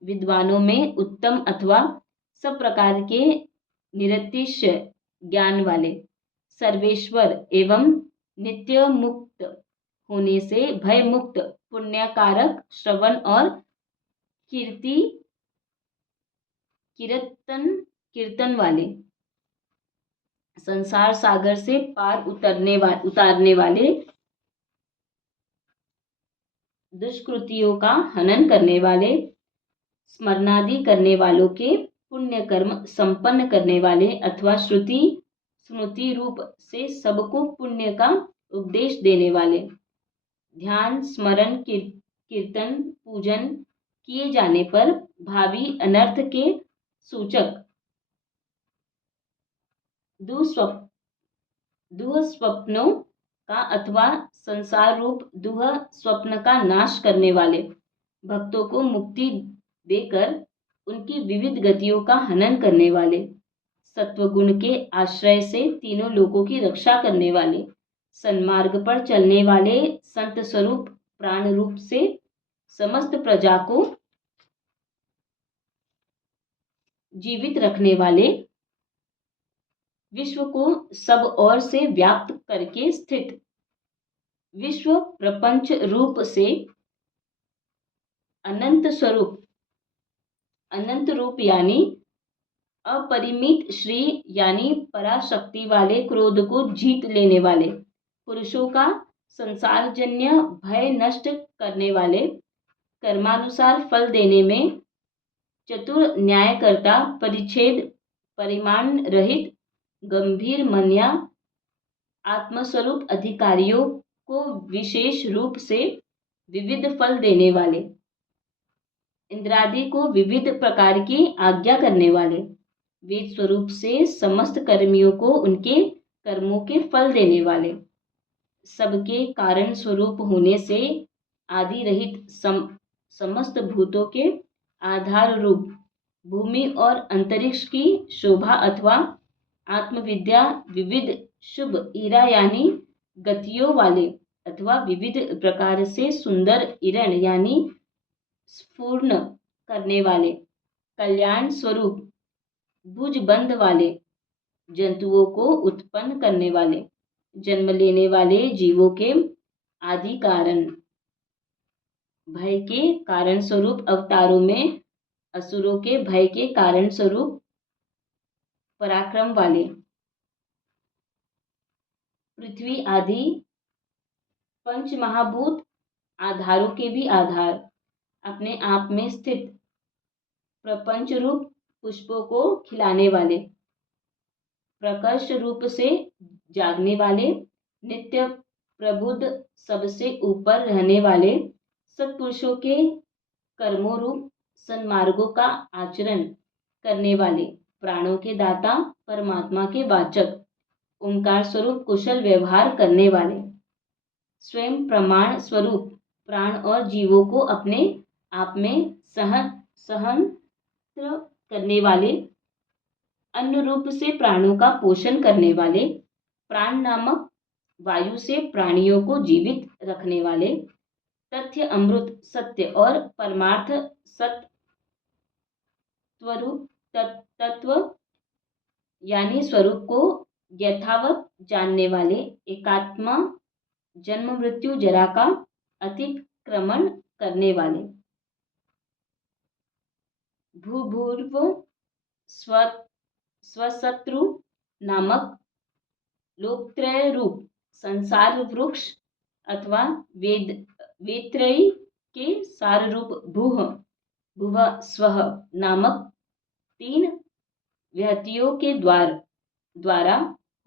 विद्वानों में उत्तम अथवा सब प्रकार के निरतिशय ज्ञान वाले, सर्वेश्वर एवं नित्य मुक्त होने से भय मुक्त, पुण्यकारक, श्रवण और कीर्तन वाले, संसार सागर से पार उतारने वाले, दुष्कृतियों का हनन करने वाले, स्मरणादि करने वालों के पुण्य कर्म संपन्न करने वाले अथवा श्रुति स्मृति रूप से सबको पुण्य का उपदेश देने वाले, ध्यान स्मरण कीर्तन पूजन किए जाने पर भावी अनर्थ के सूचक दुःस्वप्नों का अथवा संसार रूप दुह स्वप्न का नाश करने वाले, भक्तों को मुक्ति देकर उनकी विविध गतियों का हनन करने वाले, सत्वगुण के आश्रय से तीनों लोकों की रक्षा करने वाले, सन्मार्ग पर चलने वाले, संत स्वरूप प्राण रूप से समस्त प्रजा को जीवित रखने वाले, विश्व को सब ओर से व्याप्त करके स्थित, विश्व प्रपंच रूप से अनंत रूप यानी अपरिमित श्री यानी पराशक्ति वाले, क्रोध को जीत लेने वाले, पुरुषों का संसारजन्य भय नष्ट करने वाले, कर्मानुसार फल देने में चतुर न्यायकर्ता, परिच्छेद परिमाण रहित, गंभीर मन्या, आत्मस्वरूप अधिकारियों को विशेष रूप से विविध फल देने वाले, इंद्रादि को विविध प्रकार की आज्ञा करने वाले, वेद स्वरूप से समस्त कर्मियों को उनके कर्मों के फल देने वाले, सबके कारण स्वरूप होने से आदि रहित, समस्त भूतों के आधार रूप, भूमि और अंतरिक्ष की शोभा अथवा आत्मविद्या, विविध शुभ ईरा यानी गतियों वाले अथवा विविध प्रकार से सुंदर किरण यानी स्फूर्ण करने वाले, कल्याण स्वरूप भुजबंद वाले, जंतुओं को उत्पन्न करने वाले, जन्म लेने वाले जीवों के आदि कारण, भय के कारण स्वरूप अवतारों में असुरों के भय के कारण स्वरूप पराक्रम वाले, पृथ्वी आदि पंच महाभूत आधारों के भी आधार, अपने आप में स्थित प्रपंच रूप पुष्पों को खिलाने वाले, प्रकर्ष रूप से जागने वाले, नित्य प्रबुद्ध सबसे ऊपर रहने वाले, सत्पुरुषों के कर्मों रूप सन्मार्गों का आचरण करने वाले, प्राणों के दाता परमात्मा के वाचक, ओंकार स्वरूप कुशल व्यवहार करने वाले, स्वयं प्रमाण स्वरूप प्राण और जीवों को अपने आप में सहन करने वाले, अन्न रूप से प्राणों का पोषण करने वाले, प्राण नामक वायु से प्राणियों को जीवित रखने वाले, तथ्य अमृत सत्य और परमार्थ सत्वरूप तत्व यानी स्वरूप को यथावत जानने वाले, एकात्मा जन्म मृत्यु जरा का अतिक्रमण करने वाले, भूभूर्व स्वशत्रु नामक लोकत्रय रूप संसार वृक्ष अथवा वेत्रयी के सार रूप भुव स्वः नामक तीन व्यक्तियों के द्वारा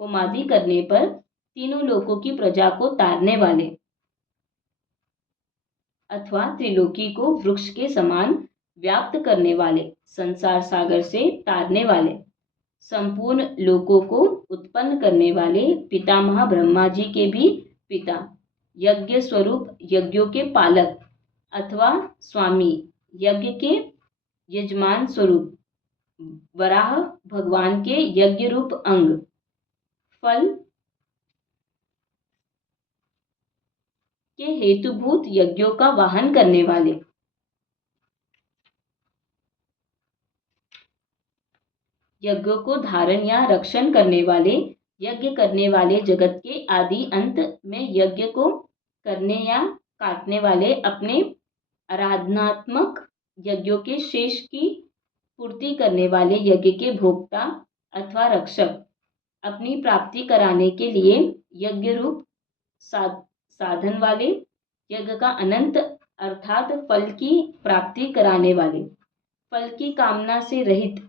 होमादि करने पर तीनों लोकों की प्रजा को तारने वाले अथवा त्रिलोकी को वृक्ष के समान व्याप्त करने वाले, संसार सागर से तारने वाले, संपूर्ण लोकों को उत्पन्न करने वाले, पितामह ब्रह्मा जी के भी पिता, यज्ञ स्वरूप यज्ञों के पालक अथवा स्वामी, यज्ञ के यजमान स्वरूप, वराह भगवान के यज्ञ रूप अंग, फल के हेतुभूत यज्ञों का वाहन करने वाले, यज्ञों को धारण या रक्षण करने वाले, यज्ञ करने वाले, जगत के आदि अंत में यज्ञ को करने या काटने वाले, अपने आराधनात्मक यज्ञों के शेष की पूर्ति करने वाले, यज्ञ के भोक्ता अथवा रक्षक, अपनी प्राप्ति कराने के लिए यज्ञ रूप साधन वाले, यज्ञ का अनंत अर्थात फल की प्राप्ति कराने वाले, फल की कामना से रहित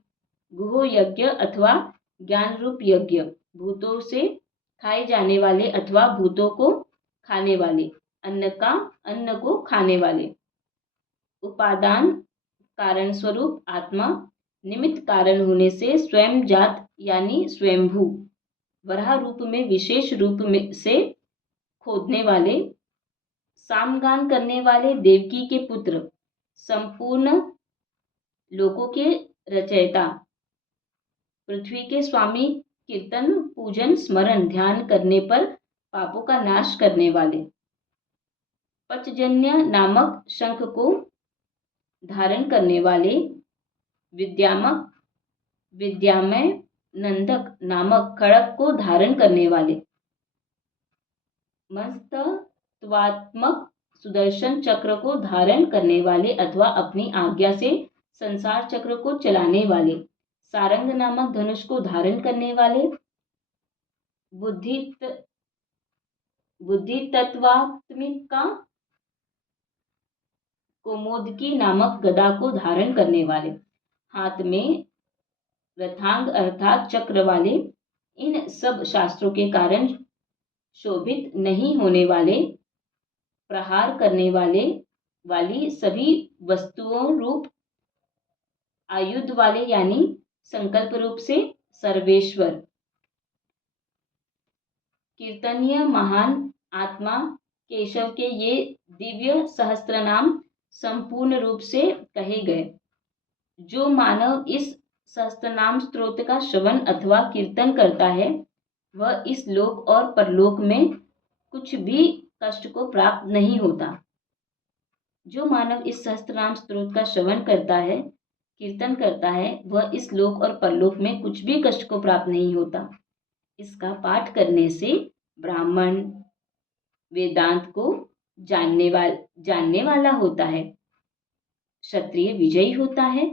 गुहो यज्ञ अथवा ज्ञान रूप यज्ञ, भूतों से खाए जाने वाले अथवा भूतों को खाने वाले, अन्न को खाने वाले, उपादान कारण स्वरूप आत्मा, निमित्त कारण होने से स्वयं जात यानी स्वयंभू, वराह रूप में विशेष रूप में से खोदने वाले, सामगान करने वाले, देवकी के पुत्र, संपूर्ण लोकों के रचयिता, पृथ्वी के स्वामी, कीर्तन पूजन स्मरण ध्यान करने पर पापों का नाश करने वाले, पचजन्य नामक शंख को धारण करने वाले, विद्यामय नंदक नामक खड़ग को धारण करने वाले, मस्तत्वात्मक सुदर्शन चक्र को धारण करने वाले अथवा अपनी आज्ञा से संसार चक्र को चलाने वाले, सारंग नामक धनुष को धारण करने वाले, बुद्धि तत्वात्मिका कौमोदकी नामक गदा को धारण करने वाले, हाथ में रथांग अर्थात चक्र वाले, इन सब शास्त्रों के कारण शोभित नहीं होने वाले, प्रहार करने वाली सभी वस्तुओं रूप आयुध वाले यानी संकल्प रूप से सर्वेश्वर, कीर्तनीय महान आत्मा केशव के ये दिव्य सहस्त्र नाम संपूर्ण रूप से कहे गए। जो मानव इस सहस्त्रनाम स्तोत्र का श्रवण अथवा कीर्तन करता है वह इस लोक और परलोक में कुछ भी कष्ट को प्राप्त नहीं होता। जो मानव इस सहस्त्रनाम स्तोत्र का श्रवण करता है, कीर्तन करता है, वह इस लोक और परलोक में कुछ भी कष्ट को प्राप्त नहीं होता। इसका पाठ करने से ब्राह्मण वेदांत को जानने वाला होता है, क्षत्रिय विजयी होता है,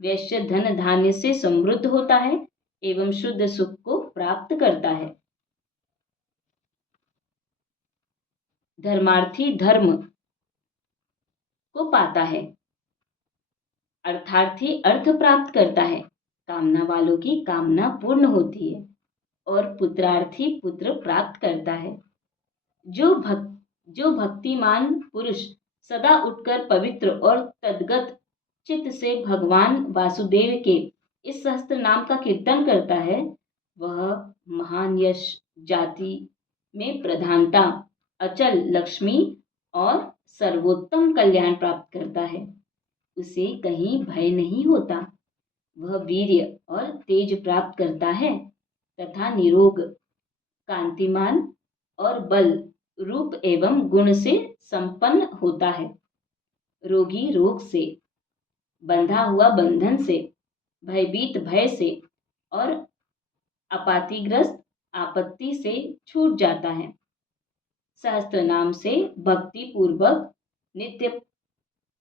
वैश्य धन धान्य से समृद्ध होता है एवं शुद्ध सुख को प्राप्त करता है। धर्मार्थी धर्म को पाता है, अर्थार्थी अर्थ प्राप्त करता है, कामना वालों की कामना पूर्ण होती है और पुत्रार्थी पुत्र प्राप्त करता है। जो भक्तिमान पुरुष सदा उठकर पवित्र और तद्गत चित्त से भगवान वासुदेव के इस सहस्त्र नाम का कीर्तन करता है, वह महान यश, जाति में प्रधानता, अचल लक्ष्मी और सर्वोत्तम कल्याण प्राप्त करता है। उसे कहीं भय नहीं होता। वह वीर्य और तेज प्राप्त करता है तथा निरोग, कांतिमान और बल रूप एवं गुण से संपन्न होता है। रोगी रोग से, बंधा हुआ बंधन से, भयभीत भय से और आपातिग्रस्त आपत्ति से छूट जाता है। सहस्त्र नाम से भक्ति पूर्वक नित्य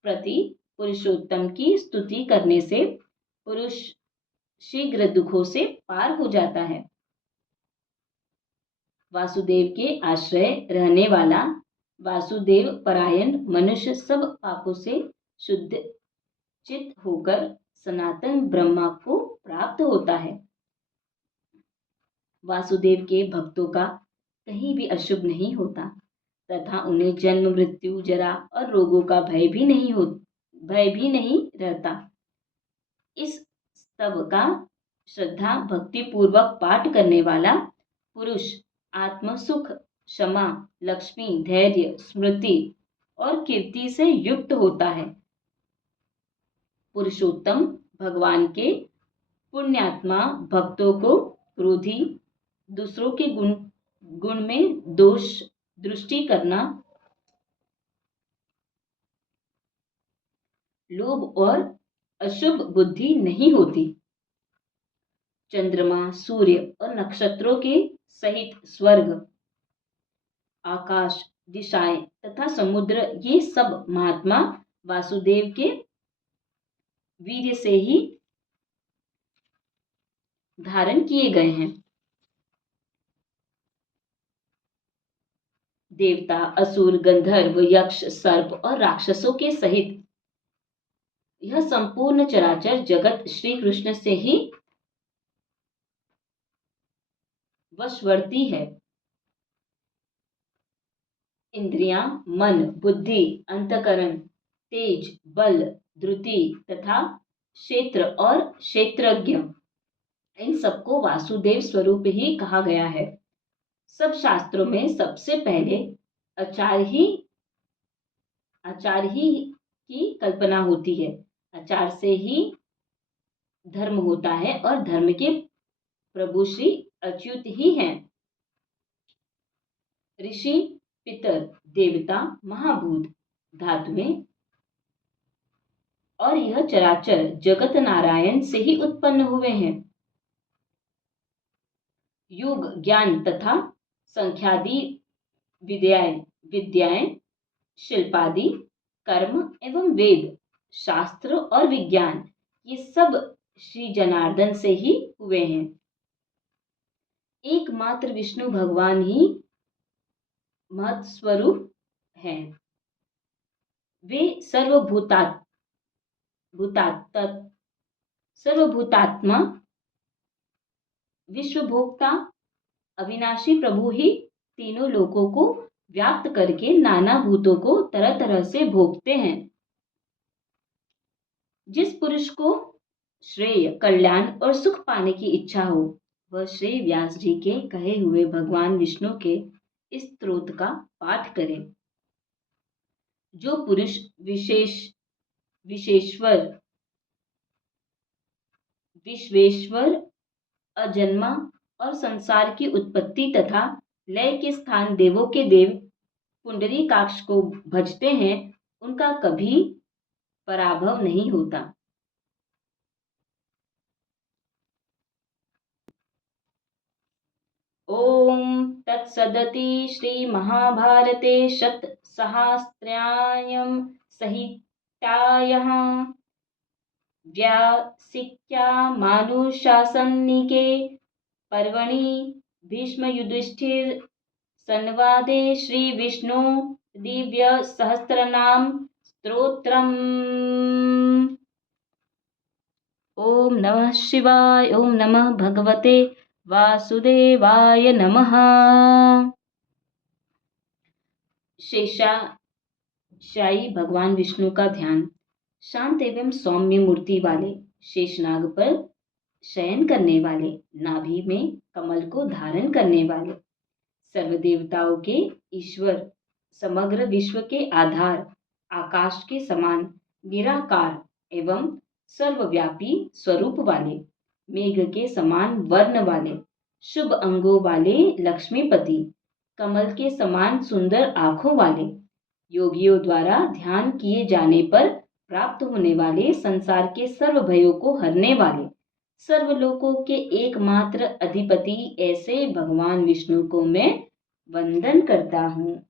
प्रति पुरुषोत्तम की स्तुति करने से पुरुष शीघ्र दुखों से पार हो जाता है। वासुदेव के आश्रय रहने वाला वासुदेव परायण मनुष्य सब पापों से शुद्ध चित होकर सनातन ब्रह्मा को प्राप्त होता है। वासुदेव के भक्तों का कहीं भी अशुभ नहीं होता तथा उन्हें जन्म मृत्यु जरा और रोगों का भय भी नहीं रहता। इस स्तव का श्रद्धा भक्ति पूर्वक पाठ करने वाला पुरुष आत्म सुख, क्षमा, लक्ष्मी, धैर्य, स्मृति और कीर्ति से युक्त होता है। पुरुषोत्तम भगवान के पुण्यात्मा भक्तों को क्रोधी, दूसरों के गुण में दोष दृष्टि करना, लोभ और अशुभ बुद्धि नहीं होती। चंद्रमा, सूर्य और नक्षत्रों के सहित स्वर्ग, आकाश, दिशाएं तथा समुद्र, ये सब महात्मा वासुदेव के वीर्य से ही धारण किए गए हैं। देवता, असुर, गंधर्व, यक्ष, सर्प और राक्षसों के सहित यह संपूर्ण चराचर जगत श्री कृष्ण से ही वशवर्ती है। इंद्रियां, मन, बुद्धि, अंतकरण, तेज, बल, धृति तथा क्षेत्र और क्षेत्रज्ञ, इन सबको वासुदेव स्वरूप ही कहा गया है। सब शास्त्रों में सबसे पहले आचार ही की कल्पना होती है। आचार से ही धर्म होता है और धर्म के प्रभु श्री अच्युत ही हैं। ऋषि, पितर, देवता, महाभूत, धातुएं और यह चराचर जगत नारायण से ही उत्पन्न हुए हैं। योग, ज्ञान तथा संख्यादि विद्याएं, शिल्पादि, कर्म एवं वेद, शास्त्र और विज्ञान, ये सब श्री जनार्दन से ही हुए हैं। एकमात्र विष्णु भगवान ही महत् स्वरूप हैं। वे सर्वभूतात्मा, विश्वभोक्ता, अविनाशी प्रभु ही तीनों लोकों को व्याप्त करके नाना भूतों को तरह तरह से भोगते हैं। जिस पुरुष को श्रेय, कल्याण और सुख पाने की इच्छा हो, वह श्री व्यास जी के कहे हुए भगवान विष्णु के इस स्तोत्र का पाठ करे। जो पुरुष विश्वेश्वर, अजन्मा, और संसार की उत्पत्ति तथा लय के स्थान देवों के देव पुंडरीकाक्ष को भजते हैं, उनका कभी पराभव नहीं होता। ओम तत्सदति श्रीमहाभारते शतसहस्रायां संहितायां व्यासिक्यामानुशासनिके पर्वणि भीष्मयुधिष्ठिर संवादे श्रीविष्णु दिव्य सहस्रनाम स्तोत्रम्। ओम नमः शिवाय। ओम नमः भगवते वासुदेवाय नमः। शेषाशायी भगवान विष्णु का ध्यान। शांत एवं सौम्य मूर्ति वाले, शेषनाग पर शयन करने वाले, नाभि में कमल को धारण करने वाले, सर्व देवताओं के ईश्वर, समग्र विश्व के आधार, आकाश के समान निराकार एवं सर्वव्यापी स्वरूप वाले, मेघ के समान वर्ण वाले, शुभ अंगों वाले लक्ष्मीपति, कमल के समान सुंदर आंखों वाले, योगियों द्वारा ध्यान किए जाने पर प्राप्त होने वाले, संसार के सर्व भयों को हरने वाले, सर्वलोकों के एकमात्र अधिपति ऐसे भगवान विष्णु को मैं वंदन करता हूँ।